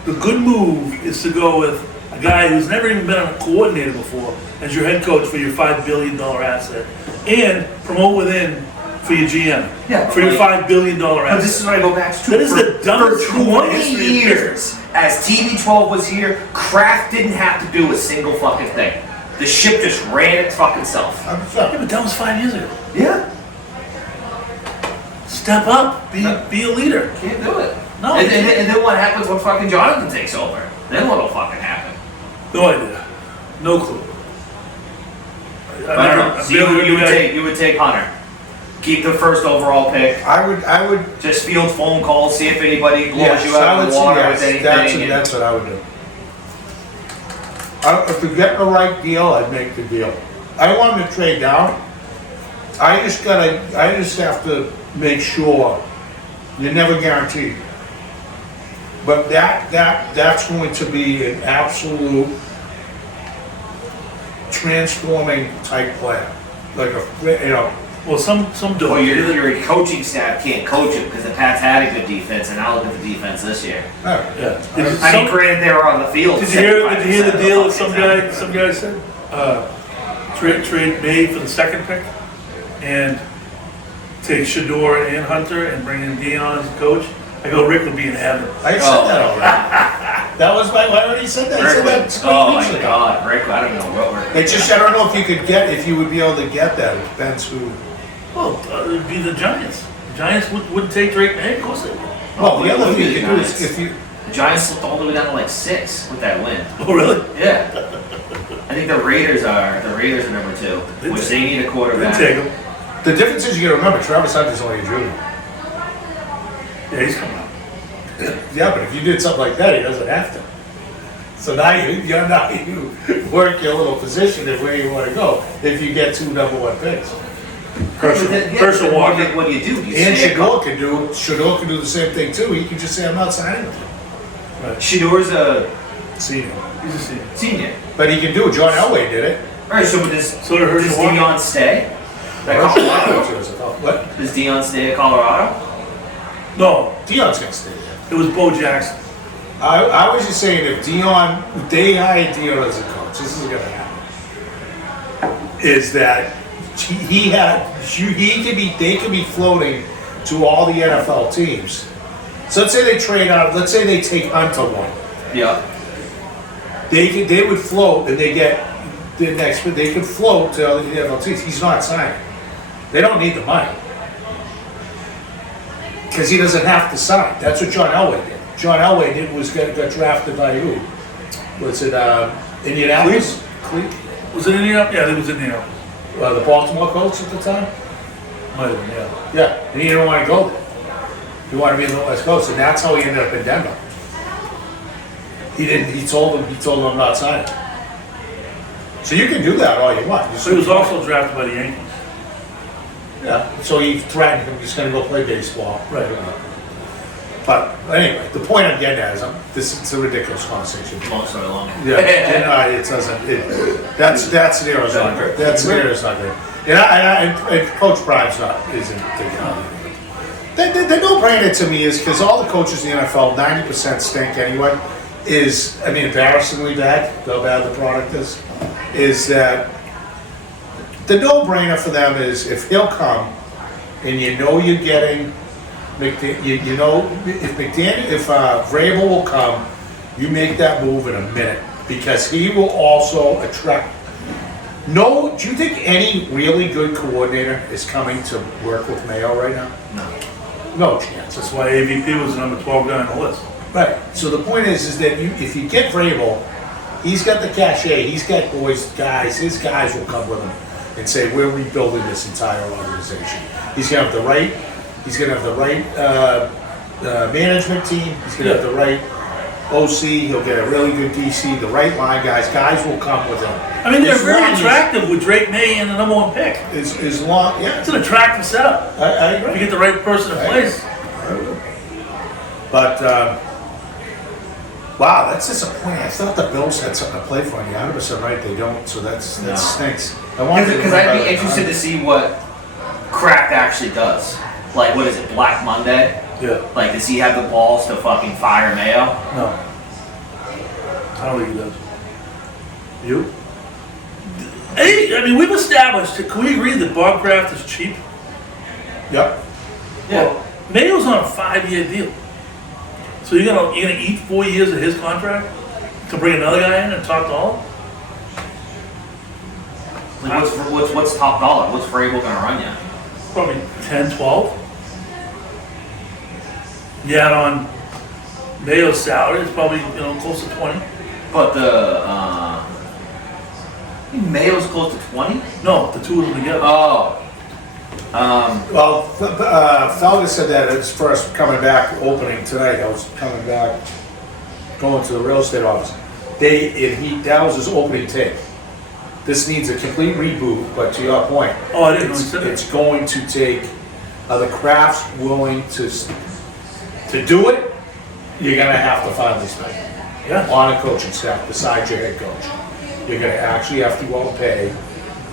the good move is to go with a guy who's never even been a coordinator before as your head coach for your $5 billion asset, and promote within for your GM. Yeah, For your like- $5 billion But asset. this is what I go back to. That is the dumbest For move in the 20 history of years, as TB12 was here, Kraft didn't have to do a single fucking thing. The ship just ran its fucking self. I'm Yeah, sorry. but that was 5 years ago. Yeah. Step up, be a leader. Can't do it. No, And, you and, can't. and then what happens when fucking Jonathan takes over? Then what'll fucking happen? No idea. No clue. I don't know. So you would take Hunter. Keep the first overall pick. I would Just field phone calls, see if anybody blows yes, you out I of would the say water yes. with anything. That's what I would do. If we get the right deal, I'd make the deal. I want him to trade down. I just have to make sure you're never guaranteed. But that's going to be an absolute transforming type plan. Like Well, some do. Well, your coaching staff can't coach him because the Pats had a good defense, and now look at the defense this year. Yeah. I mean, granted, they were on the field. Did you hear the 75% deal of that the some guy said? Trade May for the second pick and take Shador and Hunter and bring in Dion as a coach. I go, Rick would be in heaven. I said that already. That was I already said that. I said that 3 Oh weeks my ago. God, Rick! I don't know what we're. It's just I don't know if you would be able to get that. It depends who. Well, it'd be the Giants. The Giants wouldn't take Drake May, of course they would. Well, the it other would thing be you the can do is Giants. if you. The Giants slipped all the way down to like 6 with that win. Oh, really? Yeah. I think the Raiders are number 2, They'd which take- they need a They'd quarterback. take him. The difference is you got to remember, Travis Hunter's only a junior. Yeah, he's coming up. Yeah, but if you did something like that, he doesn't have to. So now you work your little position of where you want to go if you get 2 #1 picks. Herschel Walker. What do you do? You And say Shador can do the same thing too. He can just say, I'm not signing with you. Shador's a Senior. He's a senior. senior. But he can do it. John Elway did it. All right, so So did Herschel does Walker. Dion stay? What? Does Dion stay at Colorado? No, Dion's gonna stay there. it was Bo Jackson. I was just saying if they hired Dion as a coach, this is gonna happen. Is that they could be floating to all the NFL teams. So let's say they trade out. Let's say they take Hunter one. Yeah. They would float and they get the next. They could float to all the NFL teams. He's not signing. They don't need the money because he doesn't have to sign. That's what John Elway did. John Elway got drafted by who? Was it Indianapolis? Was it Indiana? Yeah, it was Indiana. The Baltimore coach at the time. Might have been, yeah. Yeah, and he didn't want to go there. He wanted to be in the West Coast, and that's how he ended up in Denver. He didn't. He told him I'm not signing. So you can do that all you want. So he was also drafted by the Yankees. Yeah. So he threatened him. He's going to go play baseball. Right. But anyway, the point I'm getting at is it's a ridiculous conversation. Long story long. Yeah, and, it doesn't. That scenario's not good. That scenario's not good. And Coach Prime's isn't the guy. The no-brainer to me is because all the coaches in the NFL, 90% stink anyway. Embarrassingly bad. How bad the product is that the no-brainer for them is if he'll come and you know you're getting. If Vrabel will come, you make that move in a minute because he will also attract. Do you think any really good coordinator is coming to work with Mayo right now? No chance. That's why AVP was the number 12 guy on the list. Right. So the point is that if you get Vrabel, he's got the cachet. He's got guys. His guys will come with him and say, "We're rebuilding this entire organization." He's gonna have the right. He's going to have the right management team. He's going to have the right OC. He'll get a really good DC, the right line guys. Guys will come with him. I mean, they're very attractive with Drake May and the number 1 pick. It's It's an attractive setup. I If agree. you get the right person in place. But, wow, that's disappointing. I thought the Bills had something to play for, and you're 100% right, they don't, so that stinks. Because I'd be interested to see what Kraft actually does. Like, what is it, Black Monday? Yeah. Like, does he have the balls to fucking fire Mayo? No. I don't think he does. You? Hey, we've established, can we agree that Bob Kraft is cheap? Yep. Yeah. Well, Mayo's on a 5-year deal. So you're gonna eat 4 years of his contract to bring another guy in and top dollar? Like, what's top dollar? What's Vrabel gonna run you? Probably 10, 12. Yeah, on Mayo's salary, it's probably close to 20. But Mayo's close to 20? No, the two of them together. Oh. Well, Felger said that it's first coming back, opening tonight. I was coming back, going to the real estate office. That was his opening take. This needs a complete reboot, but to your point, Oh, I didn't know he said that. it's going to take the Crafts willing to do it. You're gonna have to finally spend Yeah. on a coaching staff besides your head coach. You're gonna actually have to go and pay.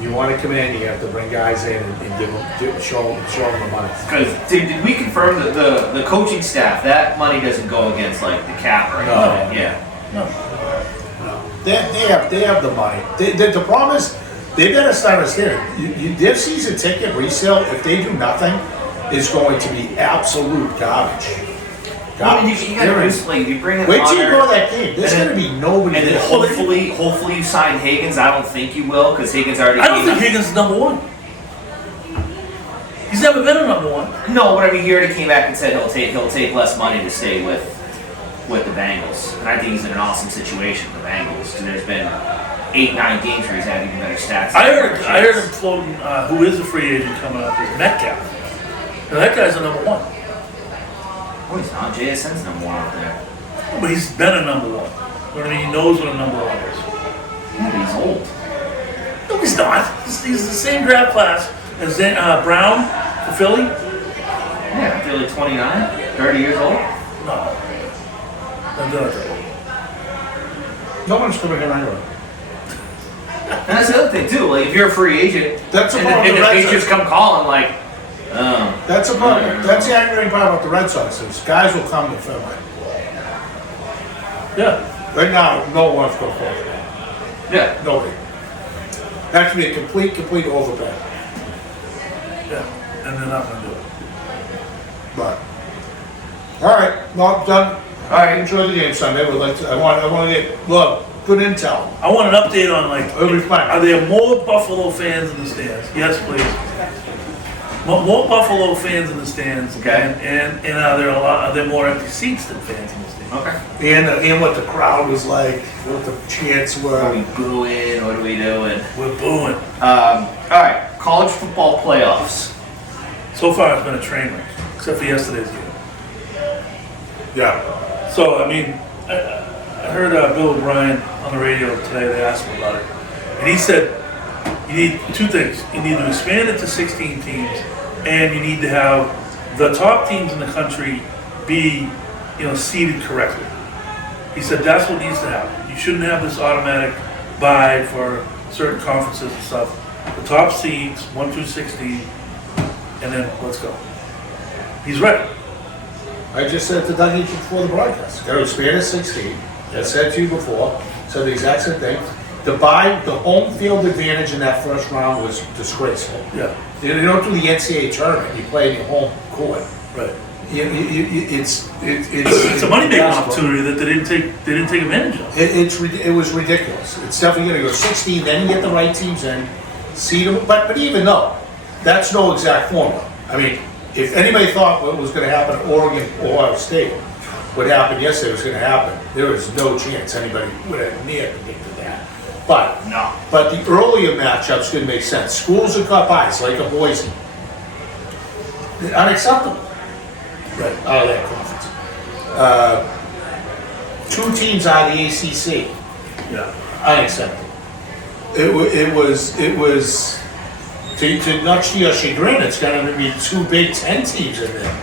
You want to come in, you have to bring guys in and show them the money. Because did we confirm that the coaching staff, that money doesn't go against like the cap or anything? No. Yeah. No. They have the money. The problem is they better start understanding. Their season ticket resale, if they do nothing, is going to be absolute garbage. I mean, you gotta you bring in Wait till you Hunter, go to that game. There's going to be nobody and then there. hopefully you sign Higgins. I don't think you will because Higgins already. I don't think Higgins is number 1. He's never been a number 1. No, but he already came back and said he'll take less money to stay with with the Bengals, and I think he's in an awesome situation with the Bengals. And there's been 8-9 games where he's had even better stats. I heard him floating. Who is a free agent coming up is Metcalf. Now that guy's a number one. Oh, he's not. JSN's number 1 out there. But he's been a number one. You know what I mean? He knows what a number one is. Yeah, but he's old. No, he's not. He's the same draft class as Brown for Philly. Yeah, Philly 29, 30 years old. No. I'm done with No one's coming here anyway. And that's the other thing too. Like if you're a free agent, That's and about the the Red Patriots Sox. come calling like, That's the aggravating part about the Red Sox is guys will come to Fenway. it. Yeah. Right now, no one wants to go forward. yeah. Nobody. That should be a complete overpay. Yeah. And they're not going to do it. But all right, well done. All right. Enjoy the game Sunday. I want to get good intel. I want an update on like, It'll be fine. are there more Buffalo fans in the stands? Yes, please. More Buffalo fans in the stands. Okay. And are there more empty seats than fans in the stands? Okay. And what the crowd was like, what the chants Are were. we booing? What are we doing? We're booing. All right. College football playoffs. So far, it's been a train wreck, except for yesterday's game. Yeah. So, I mean, I heard Bill O'Brien on the radio today. They asked him about it. And he said, you need 2 things. You need to expand it to 16 teams, and you need to have the top teams in the country be, seeded correctly. He said that's what needs to happen. You shouldn't have this automatic bye for certain conferences and stuff. The top seeds, 1 through 16, and then let's go. He's right. I just said to Dougie before the broadcast. They're expanded 16. I said to you before, said the exact same thing. The home field advantage in that first round was disgraceful. Yeah. You don't do the NCAA tournament. You play in your home court. Right. It's It's a money making opportunity that they didn't take advantage of. It was ridiculous. It's definitely going to go 16, then you get the right teams in, seed them. But even though, that's no exact formula. I mean, if anybody thought what was going to happen at Oregon or Ohio State, what happened yesterday was going to happen, there was no chance anybody would have near predicted that. But the earlier matchups didn't make sense. Schools that got buys, like a Boise, unacceptable. Right, out of that conference. 2 teams out of the ACC, Yeah. unacceptable. It was to much to your chagrin, it's going to be 2 Big Ten teams in there.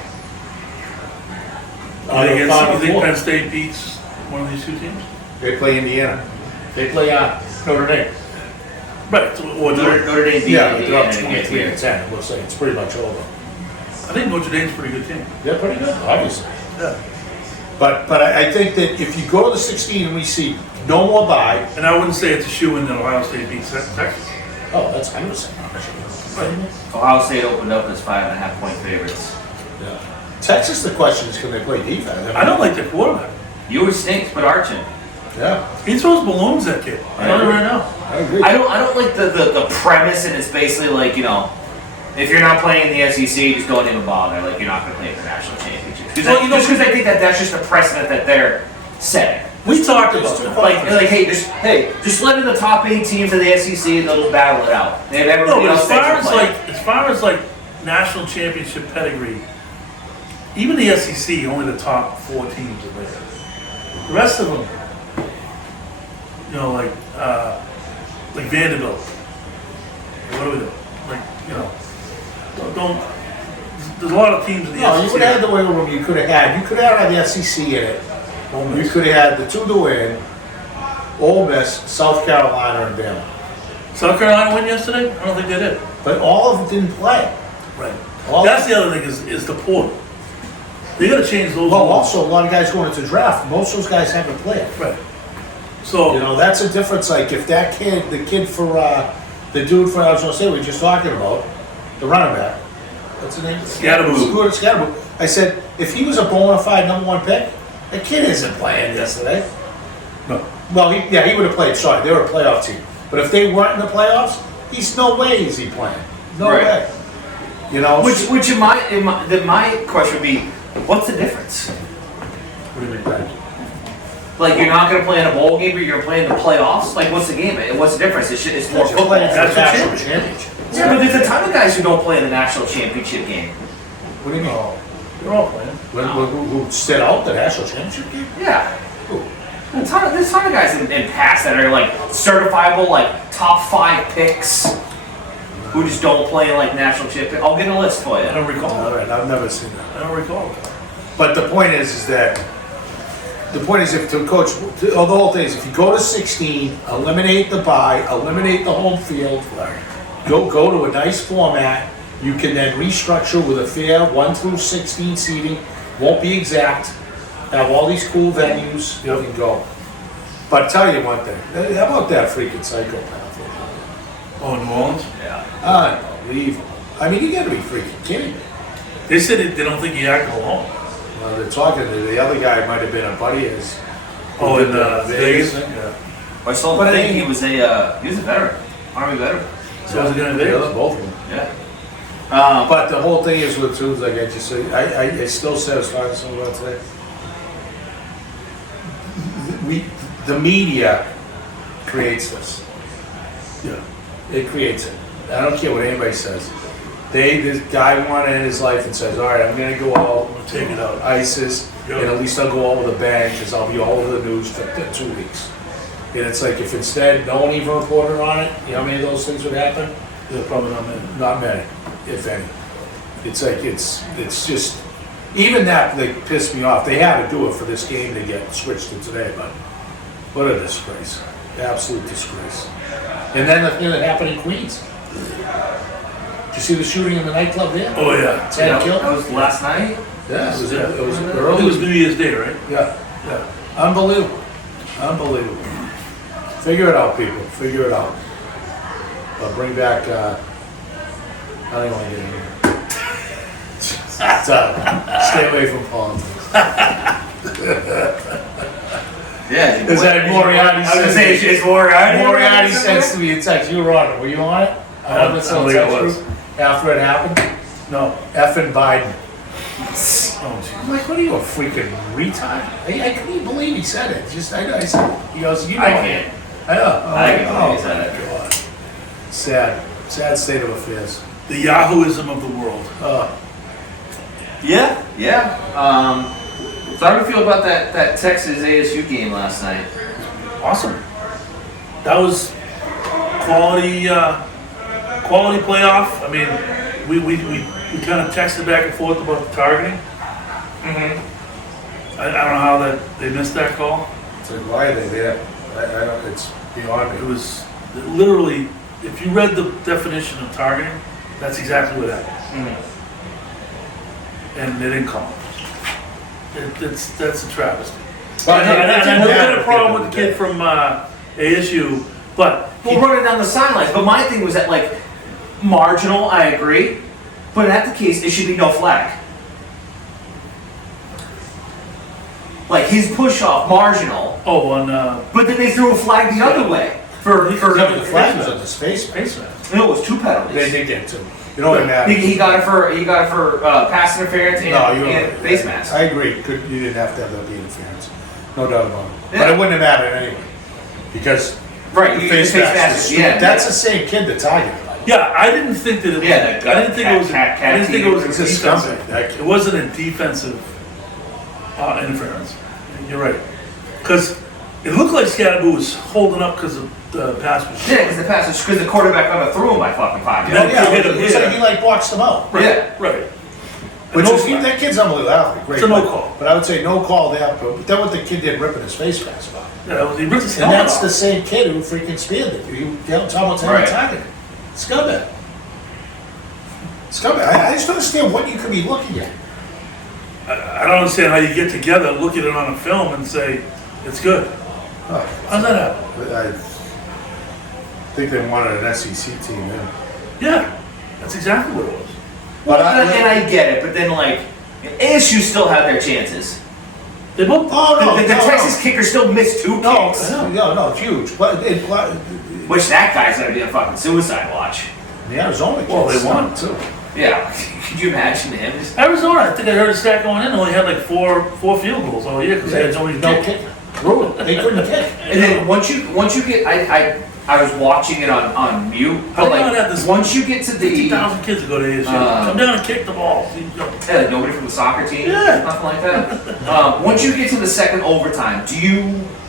You think Penn State beats one of these 2 teams? They play Indiana. They play Notre Dame. Right. Or Notre Dame beat Yeah, they're up Indiana to get 23 here. to 10. We'll say it's pretty much over. I think Notre Dame's a pretty good team. They're pretty good, obviously. Yeah. But I think that if you go to the 16 and we see no more bye, And I wouldn't say it's a shoe-in that Ohio State beats Texas. oh, that's 100% Ohio State opened up as 5.5-point favorites. Yeah. Texas, the question is, can they play defense? I don't like their quarterback. Ewers stinks, but Archon. Yeah, He throws balloons, that kid. I don't right now. I agree. I don't like the premise, and it's basically like, if you're not playing in the SEC, just don't even bother. Like, you're not going to play for national championships. Because I think that's just a precedent that they're setting. We talked about It's too that. far. Like, just let in the top 8 teams of the SEC and they'll just battle it out. They have No, everybody but else as far as national championship pedigree, even the SEC, only the top 4 teams are there. The rest of them, like Vanderbilt. What do we do? Don't. There's a lot of teams in the No, SEC. you would have had the wiggle room you could have had. You could have had the SEC in it. You could have had the 2 to win, Ole Miss, South Carolina, and Bama. South Carolina win yesterday? I don't think they did. But all of them didn't play. Right. All That's the other thing is the portal. They got to change those. Well, rules. also, a lot of guys going into draft, most of those guys haven't played. Right. So That's a difference. Like, if that kid, the dude for, I was going to say, we were just talking about, the running back, what's his name? Scatterboo. Scatterboo. I said, if he was a bona fide number 1 pick, the kid isn't playing yesterday. no. Well, he would have played. Sorry, they were a playoff team. But if they weren't in the playoffs, he's no way is he playing. No Right. way. Which in my question would be, what's the difference? What do you mean, Brad? Like, you're not gonna play in a bowl game, but you're gonna play in the playoffs? Like, what's the game? What's the difference? It's more You're football. playing for the That's what national you- championship. Yeah, but there's a ton of guys who don't play in the national championship game. What do you mean? They're all playing. Who stood out the national championship game? Yeah. Who? There's a ton of guys in past that are like certifiable, like top 5 picks who just don't play in like national championship. I'll get a list for you. I don't recall. All right, I've never seen that. I don't recall. But the point is that the whole thing is if you go to 16, eliminate the bye, eliminate the home field, go to a nice format, you can then restructure with a fair 1 through 16 seating, won't be exact, have all these cool venues, you can go. But tell you one thing, how about that freaking psychopath? Oh, New Orleans? Yeah. Unbelievable. I mean, you gotta be freaking kidding me. They said they don't think he acted alone. Well, they're talking, the other guy might have been a buddy of his. Oh, in Vegas? thing, yeah. I saw the thing. He was a veteran, Army veteran. So was it going to Yeah, Vegas? both of them. Yeah. But the whole thing is with too, like I just say, I still say, I was talking to someone about today. The media creates this. Yeah. It creates it. I don't care what anybody says. This guy wanted to end his life and says, all right, I'm gonna go all We'll take it out. ISIS, Yeah. and at least I'll go all with a bang, because I'll be all over the news for 2 weeks. And it's like, if instead no one even reported on it, you know how many of those things would happen? Yeah, probably not many. Not many, if any. It's like, it's just, even that, they pissed me off. They had to do it for this game to get switched to today, but what a disgrace. Absolute disgrace. And then the thing that happened in Queens. Did you see the shooting in the nightclub there? Oh, yeah. 10 killed? That was last night. Yeah, it was I think it early. was New Year's Day, right? Yeah, yeah. Unbelievable. Unbelievable. Figure it out, people. Figure it out. But bring back, I don't even want to get in here. Stay away from politics. Yeah. Is that Moriarty? I was gonna say it's Moriarty. Moriarty sends to me a text. You were on it. Were you on it? I don't think I was. After it happened? No. Effing Biden. Oh, I'm like, what are you, a freaking retard? I couldn't even believe he said it. I said, he goes, you know. I can't. I know. I can't believe he Oh, said it. my God. Sad state of affairs. The Yahooism of the world. Yeah. So how do you feel about that Texas ASU game last night? Awesome. That was quality playoff. I mean, we kind of texted back and forth about the targeting. I don't know how they missed that call. It's like, why are they there? I don't, it's beyond It me. was literally, if you read the definition of targeting, that's exactly what happened. And they didn't call. That's a travesty. But And I know they had a yeah, problem with the kid from ASU, but Well, running down the sidelines. But my thing was that, like, marginal, I agree. But in that case, it should be no flag. Like, his push off, marginal. But then they threw a flag the other way. For the flag was on his face. face mask. No, it was 2 penalties. They did get two. You know what matters? He got it for pass interference and face mask. I agree. You didn't have to have that be interference. No doubt about it. Yeah. But it wouldn't have mattered anyway. Because Right, the you face face mask mask, is yeah. stupid. That's the same kid that targeted. Yeah, I didn't think that it was. Yeah, that I didn't think it was. cat I didn't think it was It's a a defensive. scumbag. That It kid. wasn't a defensive interference. You're right, because it looked like Scadaboo was holding up because the pass was. Yeah, because the quarterback threw him by fucking 5 Yeah. yards. Yeah, hit him, it was yeah. like he like boxed them out. Yeah. Right. Which No is, flag. that kid's unbelievable athlete. Great It's a no player. call. But I would say no call there. But then what the kid did ripping his face mask off. Yeah, he ripped his And helmet that's off. the same kid who freaking speared it. You tell what's Right. targeted. Scumbag. Scumbag. I just don't understand what you could be looking at. I don't understand how you get together, look at it on a film, and say it's good. Oh, How's that happen? I think they wanted an SEC team in. Yeah, that's exactly what it was. But And I get it, but then, like, ASU still had their chances. They both. Oh, no. The Texas kicker still missed 2 kicks. No, it's huge. But Which that guy's gonna be a fucking suicide watch. the Arizona Well, kids they won. too. Yeah. Could you imagine him? Just, Arizona, I think I heard a stat going in, only had like four field goals all year because they had nobody No kick. kick. brutal. They couldn't kick. And then once you get, I was watching it on mute, but I know that this once you get to the 50,000 kids that go to ASU. Come down and kick the ball. like nobody from the soccer team, Yeah. nothing like that. Once you get to the second overtime,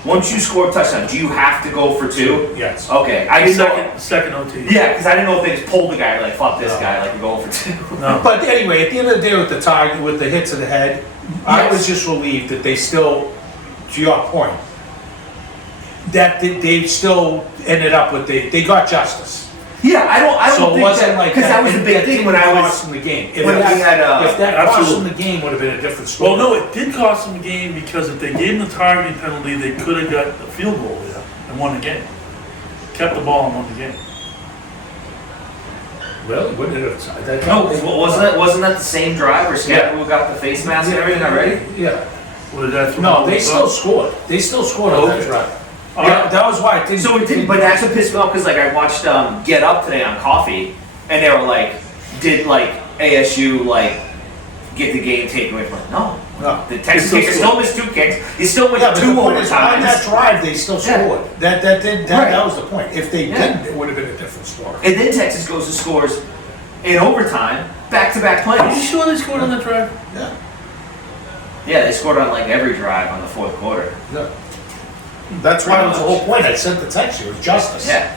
once you score a touchdown, do you have to go for two? Yes. Okay, I didn't know. Second OT. Yeah, because I didn't know if they just pulled the guy like fuck this guy, like we're going for two. No. But anyway, at the end of the day, with the target, with the hit to the head, I Yes. was just relieved that they still, to your point, that they still ended up with they got justice. Yeah, I don't So it think wasn't that, like because that was the big that thing didn't when I cost was. them the game. If when we had, that cost them absolutely. the game, would have been a different story. Well, no, it did cost them the game because if they gave them the targeting penalty, they could have got the field goal there and won the game. Kept the ball and won the game. Really? What did it? No, wasn't that the same drive where Scatterwood got the face mask and everything already? Yeah. What did that throw? No, they still scored. They still scored on that Okay. drive. Yeah, that was why I didn't. So it didn't, but that's what pissed me off because like I watched Get Up today on Coffee, and they were like, did like ASU like get the game taken away from them? No. No. The Texas They kicker still still missed 2 kicks. He still went Yeah, but two the point is, on that overtimes. drive, they still Yeah. scored. That Right. was the point. If they Yeah. didn't, it would have been a different story. And then Texas goes and scores in overtime, back-to-back Are you plays. sure they scored on that drive? Yeah. Yeah, they scored on like every drive on the fourth quarter. Yeah. That's why it was the whole point. I sent the text. It was justice. Yeah.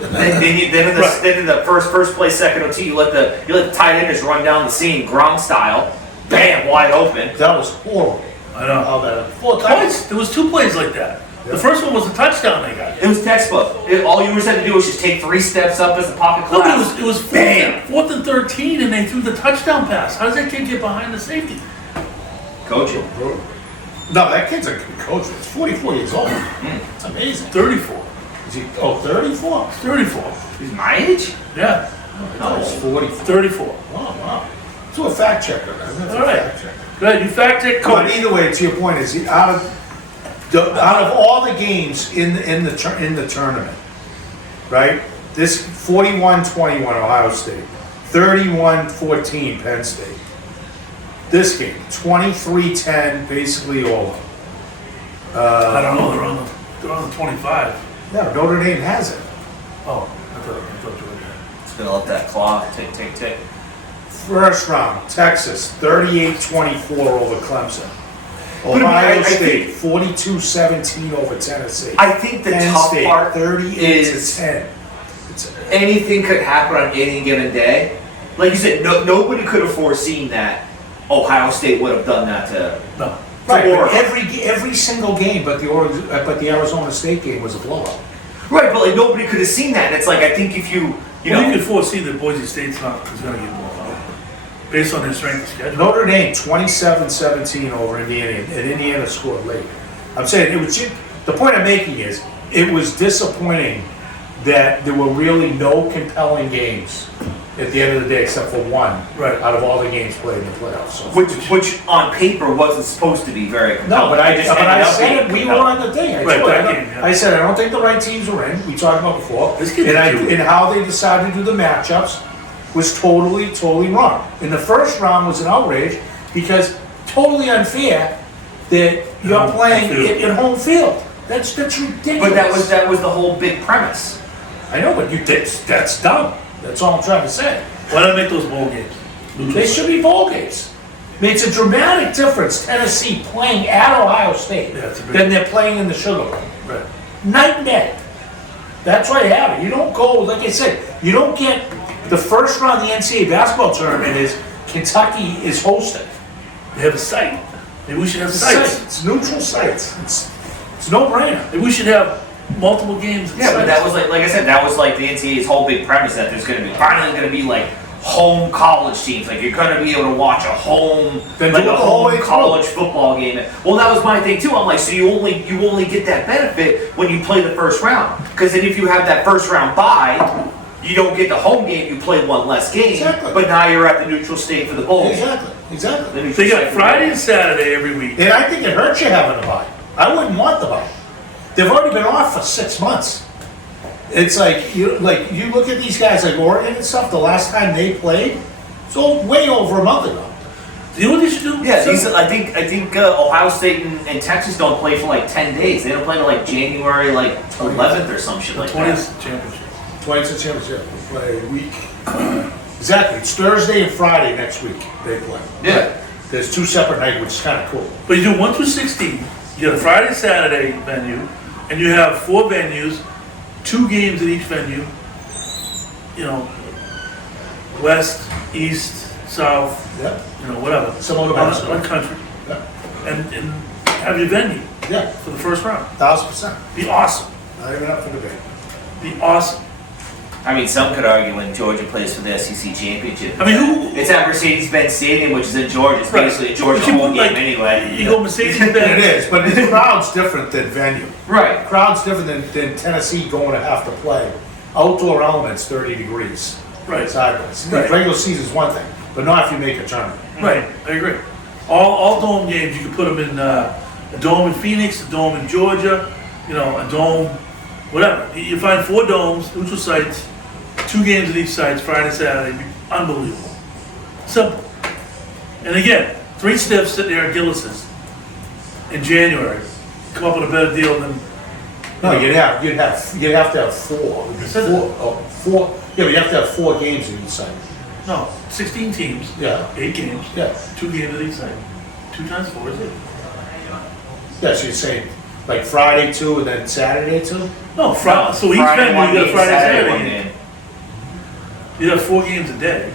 then in the first play, second OT, you let the tight end just run down the seam, Gronk style, bam, wide open. That was horrible. I know. How that 4 times. Twice. There was 2 plays like that. The first one was a touchdown they got. It was textbook. All you had to do was just take 3 steps up as a pocket No, but collapse. it was Bam. fourth and 13, and they threw the touchdown pass. How does that kid get behind the safety? Coaching. No, that kid's a good coach. He's 44 years old. It's amazing. 34. Is he? Oh, 34. 34. He's my age? Yeah. No, he's 44. 34. Wow. Do a fact checker. All right. Good. You fact check But coach. either way, to your point, is out of all the games in the tournament, right? This 41-21 Ohio State, 31-14 Penn State. This game 23-10, basically over. I don't know. They're on the 25. No, Notre Dame has it. Oh, I thought you were. Let's fill up that clock. Tick. First round, Texas 38-24 over Clemson. But Ohio I State think- 42-17 over Tennessee. I think the Penn tough State part 38-10. anything could happen on any given day. Like you said, nobody could have foreseen that Ohio State would have done that to. No. Right, but Oregon. every single game, but the Arizona State game was a blowout. Right, but like nobody could have seen that. And it's like I think if you You could foresee that Boise State's not is going to get blown out based on their strength of schedule. Notre Dame 27-17 over Indiana, and Indiana scored late. I'm saying it was. The point I'm making is it was disappointing that there were really no compelling games at the end of the day, except for one. Right. Out of all the games played in the playoffs. So. which on paper wasn't supposed to be very compelling. No, but I It just ended up said being it. We were compelling. on the thing. Right, told you, that game, yeah. I said I don't think the right teams were in. We talked about before, This kid's and cute. how they decided to do the matchups was totally wrong. And the first round was an outrage because totally unfair that you're Home playing field. in home field. That's ridiculous. But that was the whole big premise. I know, but that's dumb. That's all I'm trying to say. Why not make those bowl games? They should be bowl games. I mean, it's a dramatic difference. Tennessee playing at Ohio State Yeah, it's a big- than they're playing in the Sugar Bowl. Right. Night and day. That's why you have it. You don't go, like I said, you don't get the first round of the NCAA basketball tournament is Kentucky is hosting. They have a site. Maybe we should have sites. It's neutral sites. It's no brainer. Maybe we should have multiple games. at Yeah, but sites. that was like I said, that was like the NCAA's whole big premise that there's finally going to be like home college teams. Like you're going to be able to watch a home, Then like do it a the whole home way through. college football game. Well, that was my thing too. I'm like, so you only get that benefit when you play the first round, because then if you have that first round bye, you don't get the home game. You play one less game, Exactly. but now you're at the neutral state for the bowl. Exactly. The neutral They site got for the Friday bowl. and Saturday every week. And I think it hurts you having a bye. I wouldn't want the bye. They've already been off for 6 months. It's like you look at these guys like Oregon and stuff. The last time they played, so way over a month ago. Do you know what they should do? Yeah, Simple. I think Ohio State and Texas don't play for like 10 days. They don't play till like January 11th or some shit like that. 20th championship. 20th championship. We play a week. Exactly. It's Thursday and Friday next week they play. Yeah. There's 2 separate nights, which is kind of cool. But you do 1 through 16. You got a Friday, Saturday venue, and you have 4 venues, 2 games at each venue. You know, west, east, south, Yeah. you know, whatever. Some other basketball. One country. Yeah. And have your venue Yeah. for the first round. 1,000%. Be awesome. Not even up for debate. Be awesome. I mean, some could argue when Georgia plays for the SEC championship. I mean, who? It's at Mercedes-Benz Stadium, which is in Georgia. It's basically a Georgia But you home put, game like, anyway. You go Mercedes-Benz. It is, but the crowd's different than venue. Right. Crowd's different than Tennessee going to have to play. Outdoor elements, 30 degrees. Right. Sideways. Right. Regular season's one thing, but not if you make a tournament. Right, I agree. All dome games, you can put them in a dome in Phoenix, a dome in Georgia, you know, a dome, whatever. You find 4 domes, neutral sites, 2 games at each site, Friday, Saturday, unbelievable. Simple. And again, 3 stiffs sitting there at Gillis's in January, come up with a better deal than, No, you'd have to have 4. It'd be Said four. Yeah, but you have to have 4 games in each side. no, 16 teams, Yeah. 8 games, Yeah. 2 games at each site. 2 times 4 is it? Yeah, so you're saying like Friday 2 and then Saturday 2? No, so each Friday venue one you got a game, Friday, Saturday Saturday one game. game. You have 4 games a day.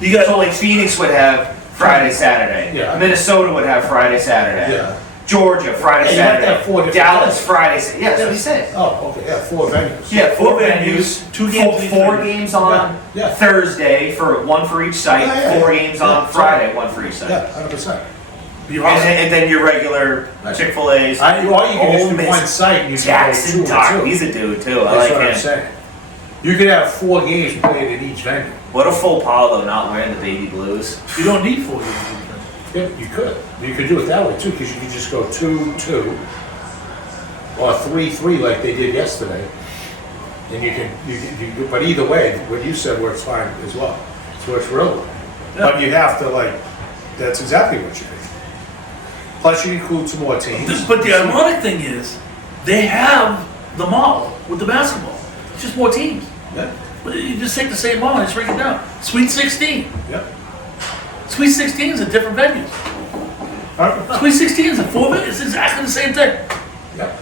You got So like Phoenix would have Friday, Saturday. Yeah. Minnesota would have Friday, Saturday. Yeah. Georgia, Friday, Yeah, you have to Saturday. have 4 different Dallas, days. Friday, Saturday. Yeah, that's what he said. Oh, okay, yeah, 4 venues. Yeah, 4 4 venues, venues, 2 games each 4 venue. games on Yeah, yeah. Thursday for 1 for each site. Yeah, yeah, 4 yeah. games Yeah, on Friday, 1 for each site. Yeah, 100%. be awesome. And then your regular Right. Chick-fil-A's. Or you can just Ole do Miss, one site and you can Jackson go 2 Dock. and 2. He's a dude too. I That's like what I'm him. saying. You could have 4 games played in each venue. What a faux pas though, not wearing the baby blues. You don't need 4 games. Yeah, you could. You could do it that way too, because you could just go 2-2 or 3-3 like they did yesterday. And you can, but either way, what you said works fine as well. It works real well. But you have to that's exactly what you do. Plus you include some more teams. But the ironic thing is, they have the model with the basketball. It's just more teams. Yeah, But you just take the same model and just break it down. Sweet 16. yeah. Sweet 16 is at different venues. Huh? Sweet 16 is at 4 venues. It's exactly the same thing. Yeah.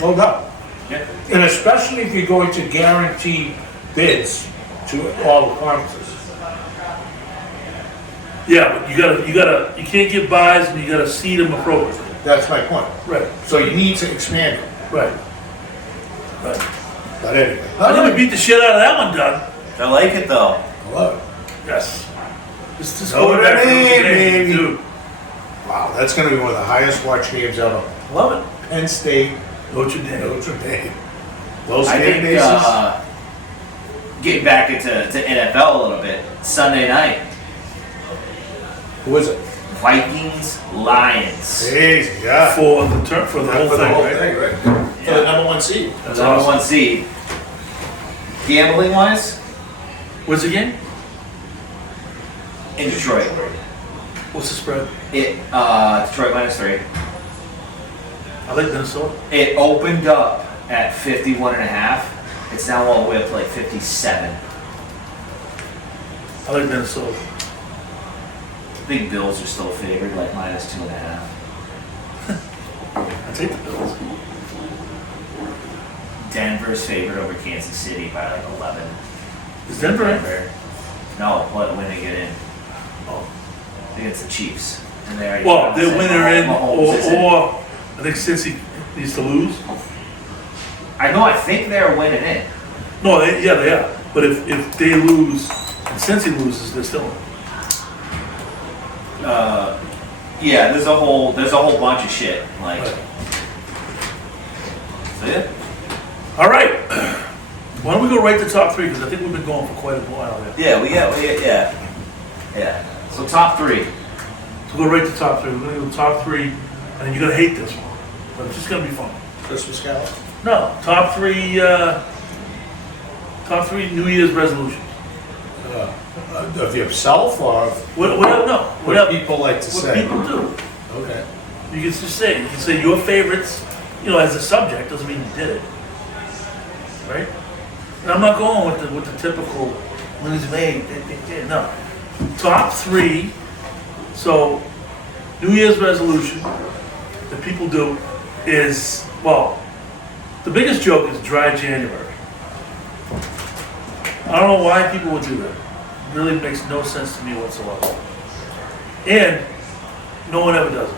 No doubt. Yeah. And especially if you're going to guarantee bids to all the conferences. Yeah, but you can't give buys and you gotta seed them appropriately. That's my point. Right. So you need to expand it. Right. Right. But anyway. I think we beat the shit out of that one, Doug. I like it though. I love it. Yes. Just Know go what back I to mean, Notre Dame, baby? dude. Wow, that's going to be one of the highest watched games ever. Love it. Penn State, Notre Dame. Notre Dame. Those I fan think bases. getting back into NFL a little bit. Sunday night, Who is it? Vikings, Lions. Easy, yeah. For the whole For the thing, whole right? thing, right? For the number 1 seed. That's Number awesome. 1 seed. Gambling wise, What's the game? in Detroit. What's the spread? Detroit -3. I like Minnesota. It opened up at 51.5. It's now all the way up to like 57. I like Minnesota. Big Bills are still favored, like -2.5. I take the Bills. Denver's favored over Kansas City by like 11. Is Denver in? No, when they get in Oh. against the Chiefs. And they already Well, their said winner in, Mahomes is in. or I think Cincy needs to lose. I think they're winning in. No, they are. But if they lose and Cincy loses, they're still in. Yeah, there's a whole bunch of shit. Like, Right. so yeah. All right. Why don't we go right to top 3? Because I think we've been going for quite a while here. Yeah. So top 3. So go right to top 3. We're going to go top 3, and you're going to hate this one. But it's just going to be fun. Christmas Carol. No, top 3 New Year's resolutions. Of yourself or of what people like to what say? people do. Okay. You can just say, you can say your favorites, as a subject, doesn't mean you did it. Right? And I'm not going with the typical lose weight, no. Top 3, so New Year's resolution that people do is, the biggest joke is dry January. I don't know why people would do that. It really makes no sense to me whatsoever. And no one ever does it.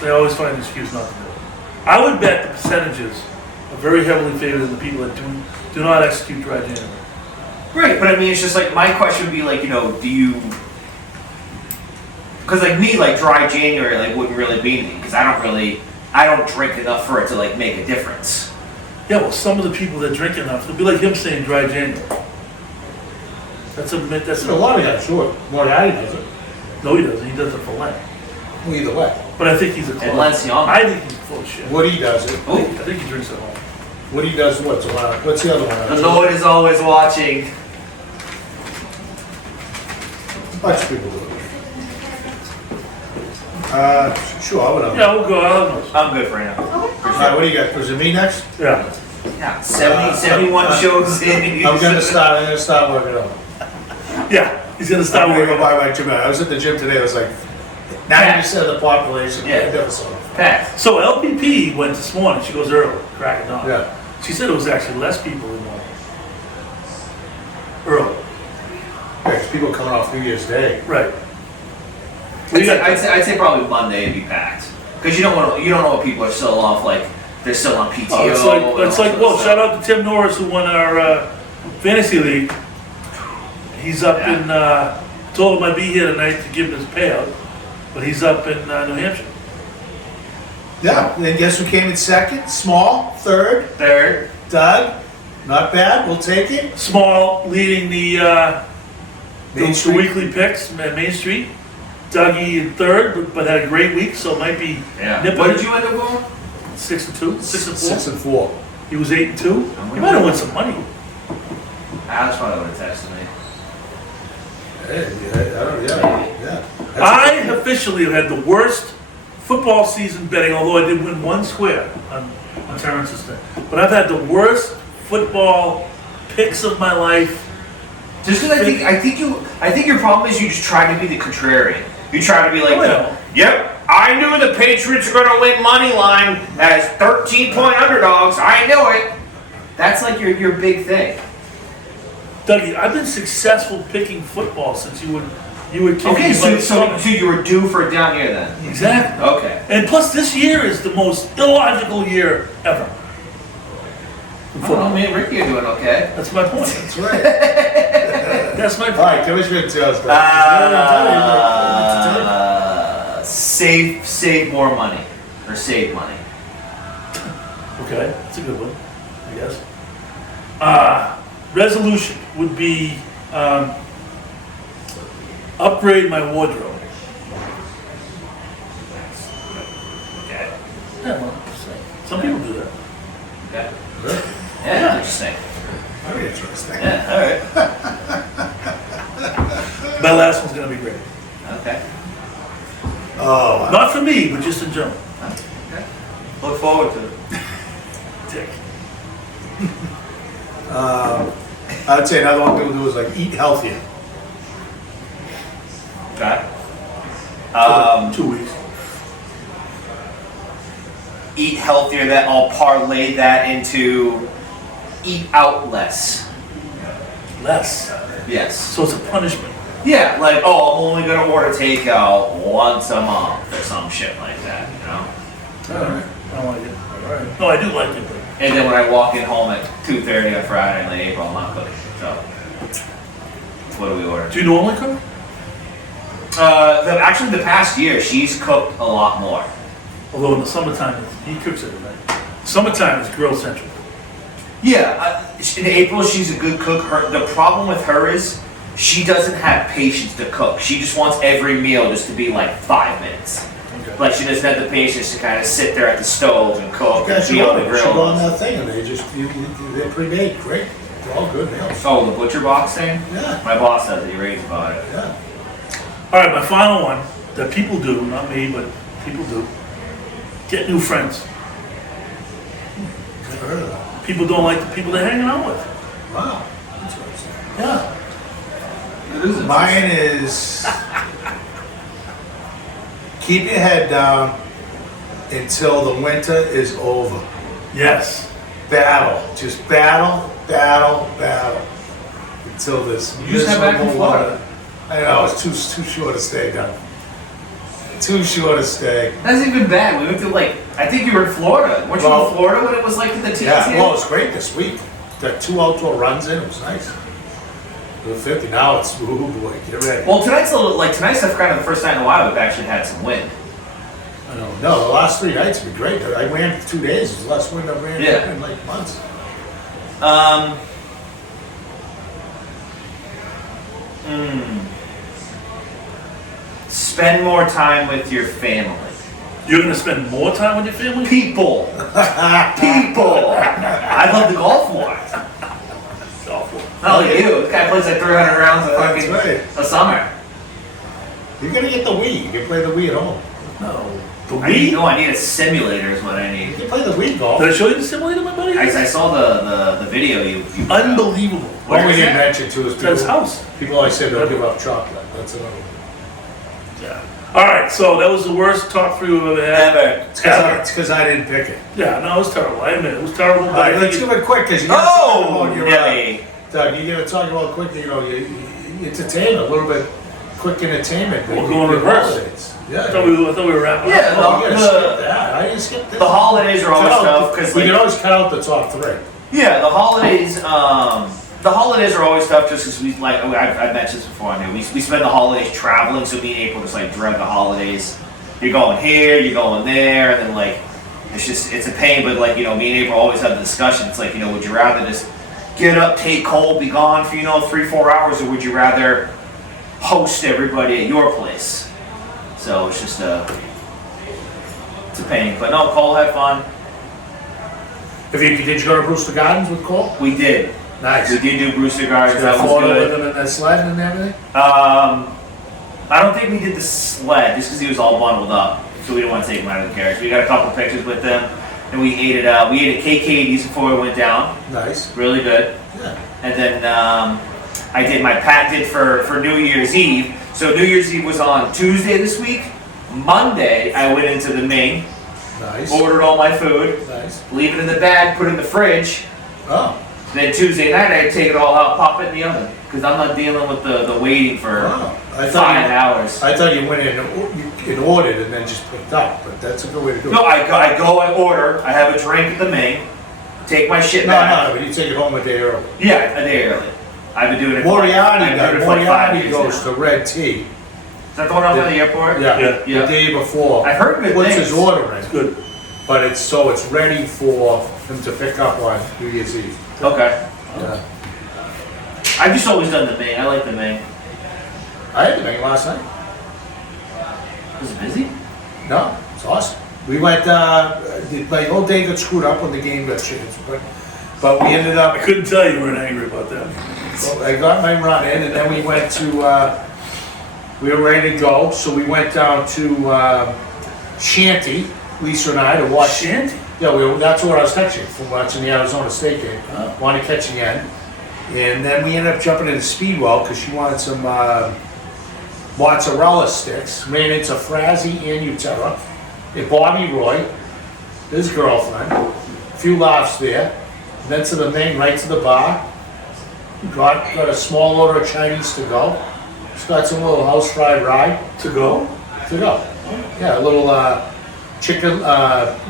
They always find an excuse not to do it. I would bet the percentages are very heavily favored in the people that do not execute dry January. Right, but I mean, it's just like, my question would be like, do you, because like me, like dry January, like wouldn't really be anything, because I don't drink enough for it to like make a difference. Yeah, well, some of the people that drink enough, it'll be like him saying dry January. That's A lot of guys, sure. Moriarty does it. No, he doesn't. He does it for Lent. Well, either way. But I think he's a clone. And Lent's young. I think he's full of shit. Woody does it. I think he drinks at home. Woody does what? What's the other one? The Lord is always watching. A bunch of people do it. Sure, whatever. Yeah, we'll go. I'm good for now. All right, what do you got? Was it me next? Yeah. Yeah, 71 shows in. I'm gonna start working out. Yeah, he's gonna stop I'm gonna working. go buy my gym. I was at the gym today. It was like 90% of the population. Yeah. Never saw it. Packed. So LPP went this morning. She goes early, crack of dawn. Yeah. She said it was actually less people than normal. Early. Yeah, 'cause people coming off New Year's Day. Right. I'd say probably Monday would be packed, because you don't know what people are still off, like they're still on PTO. Oh, it's like shout out to Tim Norris, who won our fantasy league. He's up in, told him I'd be here tonight to give him his payout, but he's up in New Hampshire. Yeah. Then guess who came in second? Small. Third. Doug. Not bad. We'll take it. Small leading the Main the Street. weekly picks at Main Street. Dougie in third, but had a great week, so it might be nipping. What did you end up going? 6-2, 6-4. 6-4. He was 8-2. He might have won some money. Alex probably would have texted me. Hey, yeah. I officially have had the worst football season betting, although I did win one square on Terrence's thing. But I've had the worst football picks of my life. Just because I think your problem is you just try to be the contrarian. You try to be like, yep, I knew the Patriots were going to win money line as 13-point underdogs. I knew it. That's like your big thing. Dougie, I've been successful picking football since you would Okay, so you were due for it down here then. Exactly. Okay. And plus, this year is the most illogical year ever. Well, me and Ricky are doing okay. That's my point. That's right. That's my point. All right, give us your tales. Save more money, or save money. Okay, that's a good one, I guess. Resolution would be upgrade my wardrobe. Okay. Yeah, well, some people do that. Okay. Yeah, interesting. Very interesting. Yeah, all right. My last one's gonna be great. Okay. Oh, wow. Not for me, but just in general. Okay. Look forward to it. Dick. I'd say another one people do is like eat healthier. Okay. 2 weeks. Eat healthier. That I'll parlay that into eat out less. Less. Yes. So it's a punishment. Yeah, like, oh, I'm only gonna order takeout once a month or some shit like that, you know? Alright. I don't like it. Alright. No, I do like it, but And then when I walk in home at 2:30 on Friday in late April, I'm not cooking. So, what do we order? do you normally cook? Actually, the past year, she's cooked a lot more. Although in the summertime, he cooks every night. Summertime is grill central. Yeah, in April, she's a good cook. The problem with her is she doesn't have patience to cook. She just wants every meal just to be like 5 minutes. Okay. Like, she doesn't have the patience to kind of sit there at the stove and cook and be on the Should go on grill. that thing and they just, they're pre-made, great. all good meals. Oh, the butcher box thing? Yeah. My boss does it. He raves about it. Yeah. All right, my final one that people do, not me, but people do. Get new friends. Never heard of that. People don't like the people they're hanging out with. Wow. Interesting. Yeah. It is. Mine is keep your head down until the winter is over. Yes. Battle. Just battle, battle, battle. Until this You just got back from miserable Florida. weather. I know, it's too short to stay down. Too short to stay. That's even bad. We went to I think you were in Florida. Weren't you Well, in Florida when it was like in the teens Yeah, here? well, it's great this week. Got 2 outdoor runs in, it was nice. It was 50, now it's, ooh boy, get ready. Well, tonight's kind of the first night in a while we've actually had some wind. I don't know, the last 3 nights have been great. I ran for 2 days, it was the last wind I've ran Yeah. in like months. Spend more time with your family. You're gonna spend more time with your family? People. People. I love the golf more. It's awful. Not like you. This guy plays like 300 rounds a fucking right. a summer. You're gonna get the Wii, you can play the Wii at home. No. The I need, Wii? no, I need a simulator is what I You need. can play the Wii golf. Did I show you the simulator, my buddy? I saw the video you put out. Unbelievable. What What we is didn't that? mention too is It's at his house. people always say they'll give up chocolate, that's another one. Yeah. All right, so that was the worst top 3 we've ever had. Ever. It's because I didn't pick it. Yeah, no, it was terrible. I admit it was terrible. All But right, I let's think do it quick because you gotta Oh, talk about your, really? Doug, you gotta talk about quick, you entertainment, a little bit quick entertainment. We're going reverse. Holidays. I Yeah. thought we were wrapping Yeah, up. Well, you gotta skip the- that. I didn't skip that. The holidays are always Cut out tough the- because we can always cut out the top 3. yeah, the holidays. The holidays are always tough just because I've mentioned this before. I mean, we spend the holidays traveling, so me and April just dread the holidays. You're going here, you're going there, and then it's a pain. But me and April always have the discussion. It's would you rather just get up, take cold, be gone for 3-4 hours, or would you rather host everybody at your place? So it's just it's a pain. But no, Cole had fun. Did you go to Brewster Gardens with Cole? We did. Nice. We did do Brewster Gardens. That was Florida good. with him in that sled and everything? I don't think we did the sled just because he was all bundled up, so we didn't want to take him out of the carriage. We got a couple pictures with them, and we ate it. We ate at KKD's before we went down. Nice. Really good. Yeah. And then I did my Pat did for New Year's Eve. So New Year's Eve was on Tuesday this week. Monday I went into the Ming, Nice. ordered all my food, Nice. leave it in the bag, put it in the fridge. Oh. Then Tuesday night I'd take it all out, pop it in the oven because I'm not dealing with the waiting for Oh. I 5 hours. I thought you went in and ordered and then just picked up, but that's a good way to do it. No, I order, I have a drink at the Ming, take my shit back. No, but you take it home a day early. Yeah, a day early. I've been doing it. Moriarty, I've been doing it for 5 Moriarty years goes now. to Red Tea. Is that the one out by the airport? Yeah, Yeah. the day before. I've heard good Puts things. his order in, Good. but it's ready for him to pick up on New Year's Eve. Okay. Yeah. I've just always done the Ming. I like the Ming. I had the Ming last night. Was it busy? No, it's awesome. We went, my whole day got screwed up when the game got changed, but we ended up, I couldn't tell you weren't angry about that. well, I got my run in and then we went to, we were ready to go, so we went down to Shanty, Lisa and I, to watch. Shanty? Yeah, that's what I was catching from watching the Arizona State game. Oh. Wanted to catch again. And then we ended up jumping into Speedwell because she wanted some mozzarella sticks. Ran into Frazzy and Utera. And Bobby Roy, his girlfriend. A few laughs there. And then to the main, right to the bar. Got a small order of Chinese to go. Just got some little house fried rye To go? to go. Yeah, a little chicken,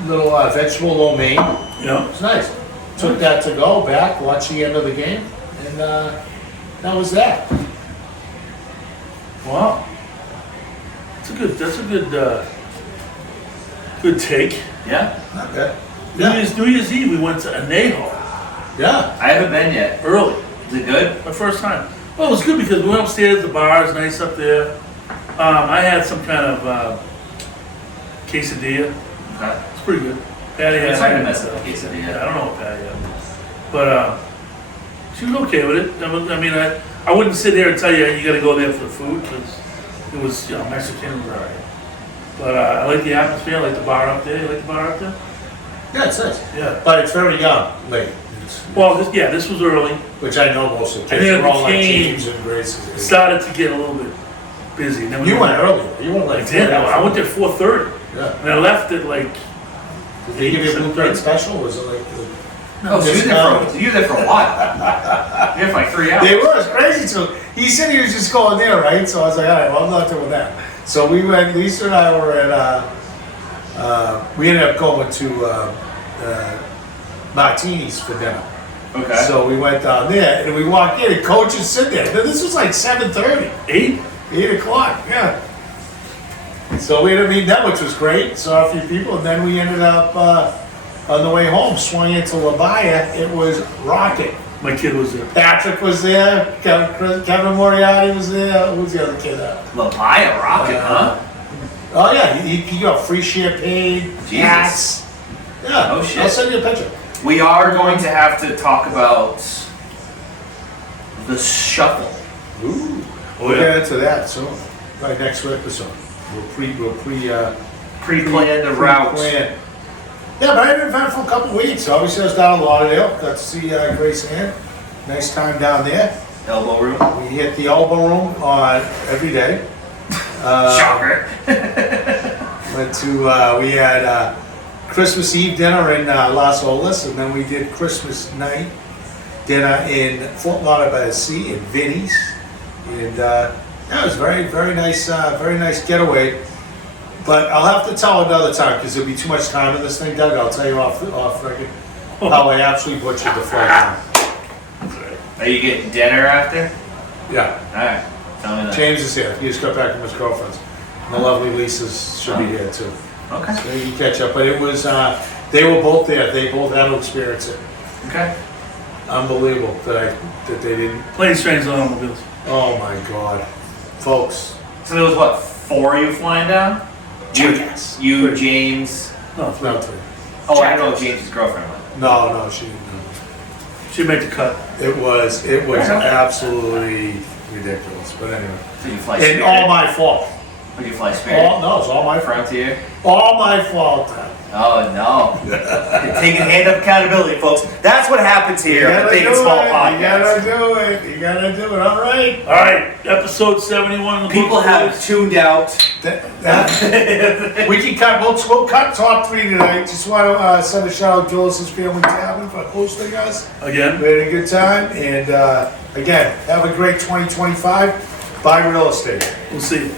little vegetable lo mein. Yeah. It's nice. Took that to go back, watch the end of the game, and that was that. Wow. That's a good take. Yeah. Not bad. New Year's Eve we went to Anejo Yeah. I haven't been yet. early. Is it good? My first time. Well, it was good because we went upstairs, the bar is nice up there. I had some kind of quesadilla. Okay. It's pretty good. Patty It's had hard to mess up a quesadilla. Yeah, I don't know what Patty had. But She was okay with it. I wouldn't sit here and tell you got to go there for the food because it was, Mexican was alright. But I like the atmosphere. I like the bar up there. You like the bar up there? Yeah, it's nice. Yeah. But it's very young, late. Well, this was early. Which I know most of the And kids then were all like became- teams and races. It started to get a little bit busy. And then we You went earlier. You went like I did. I went there 4:30. Yeah. And I left at like. Did they give you a blue plate special? Was it like? No, so you were there for a while. You were there for like 3 hours. They were. It's crazy. So he said he was just going there, right? So I was like, all right, well, I'm not doing that. So we went. Lisa and I were at. We ended up going to Martini's for dinner. Okay. So we went down there and we walked in and Coach is sitting there. Now, this was like 7:30. 8? 8 o'clock, yeah. So we ended up meeting them, which was great. Saw a few people, and then we ended up on the way home, swung into La Baya. It was rocking. My kid was there. Patrick was there. Kevin Moriarty was there. Who's the other kid? La Baya rocket, huh? Oh yeah, he got free champagne, hats. Yeah. Oh, shit. I'll send you a picture. We are going to have to talk about the shuffle. Ooh. Oh, We'll yeah. get into that soon. Right next episode. We'll Pre-planned the route. plan. Yeah, but I had an eventful couple weeks. Obviously, I was down in Lauderdale. Got to see Grace Ann. Nice time down there. Elbow room. We hit the elbow room on every day. Shocker. Went to we had Christmas Eve dinner in Las Olas, and then we did Christmas night dinner in Fort Lauderdale by the Sea in Vinny's, and yeah, it was very nice getaway. But I'll have to tell another time because there'll be too much time in this thing, Doug. I'll tell you off record how I absolutely butchered the flight time. Are you getting dinner after? Yeah, Alright. Tell me that. James is here. He just got back from his girlfriend's. And the lovely Lisa's should be here too. Okay. So you can catch up. But it was, they were both there. They both had to experience it. Okay. Unbelievable that they didn't. Planes, trains, and automobiles. Oh my God, folks. So there was what, 4 of you flying down? Jackass. You, James. No, No, three. Oh, I don't know what James's girlfriend was. No, she didn't. she made the cut. It was absolutely ridiculous. But anyway, So you fly and Spirit? all my fault. Or you fly Spirit? No, it's all my fault. Frontier? All my fault. Oh no. You're taking hand up accountability, folks. That's what happens here at the Big and Small Podcast. You gotta do it. All right. All right, episode 71. Of the People Book of have Boys. tuned out. We can cut. We'll cut top 3 tonight. Just want to send a shout out to Gillis Family Tavern for hosting us. Again. We had a good time, and again, have a great 2025. Buy real estate. We'll see.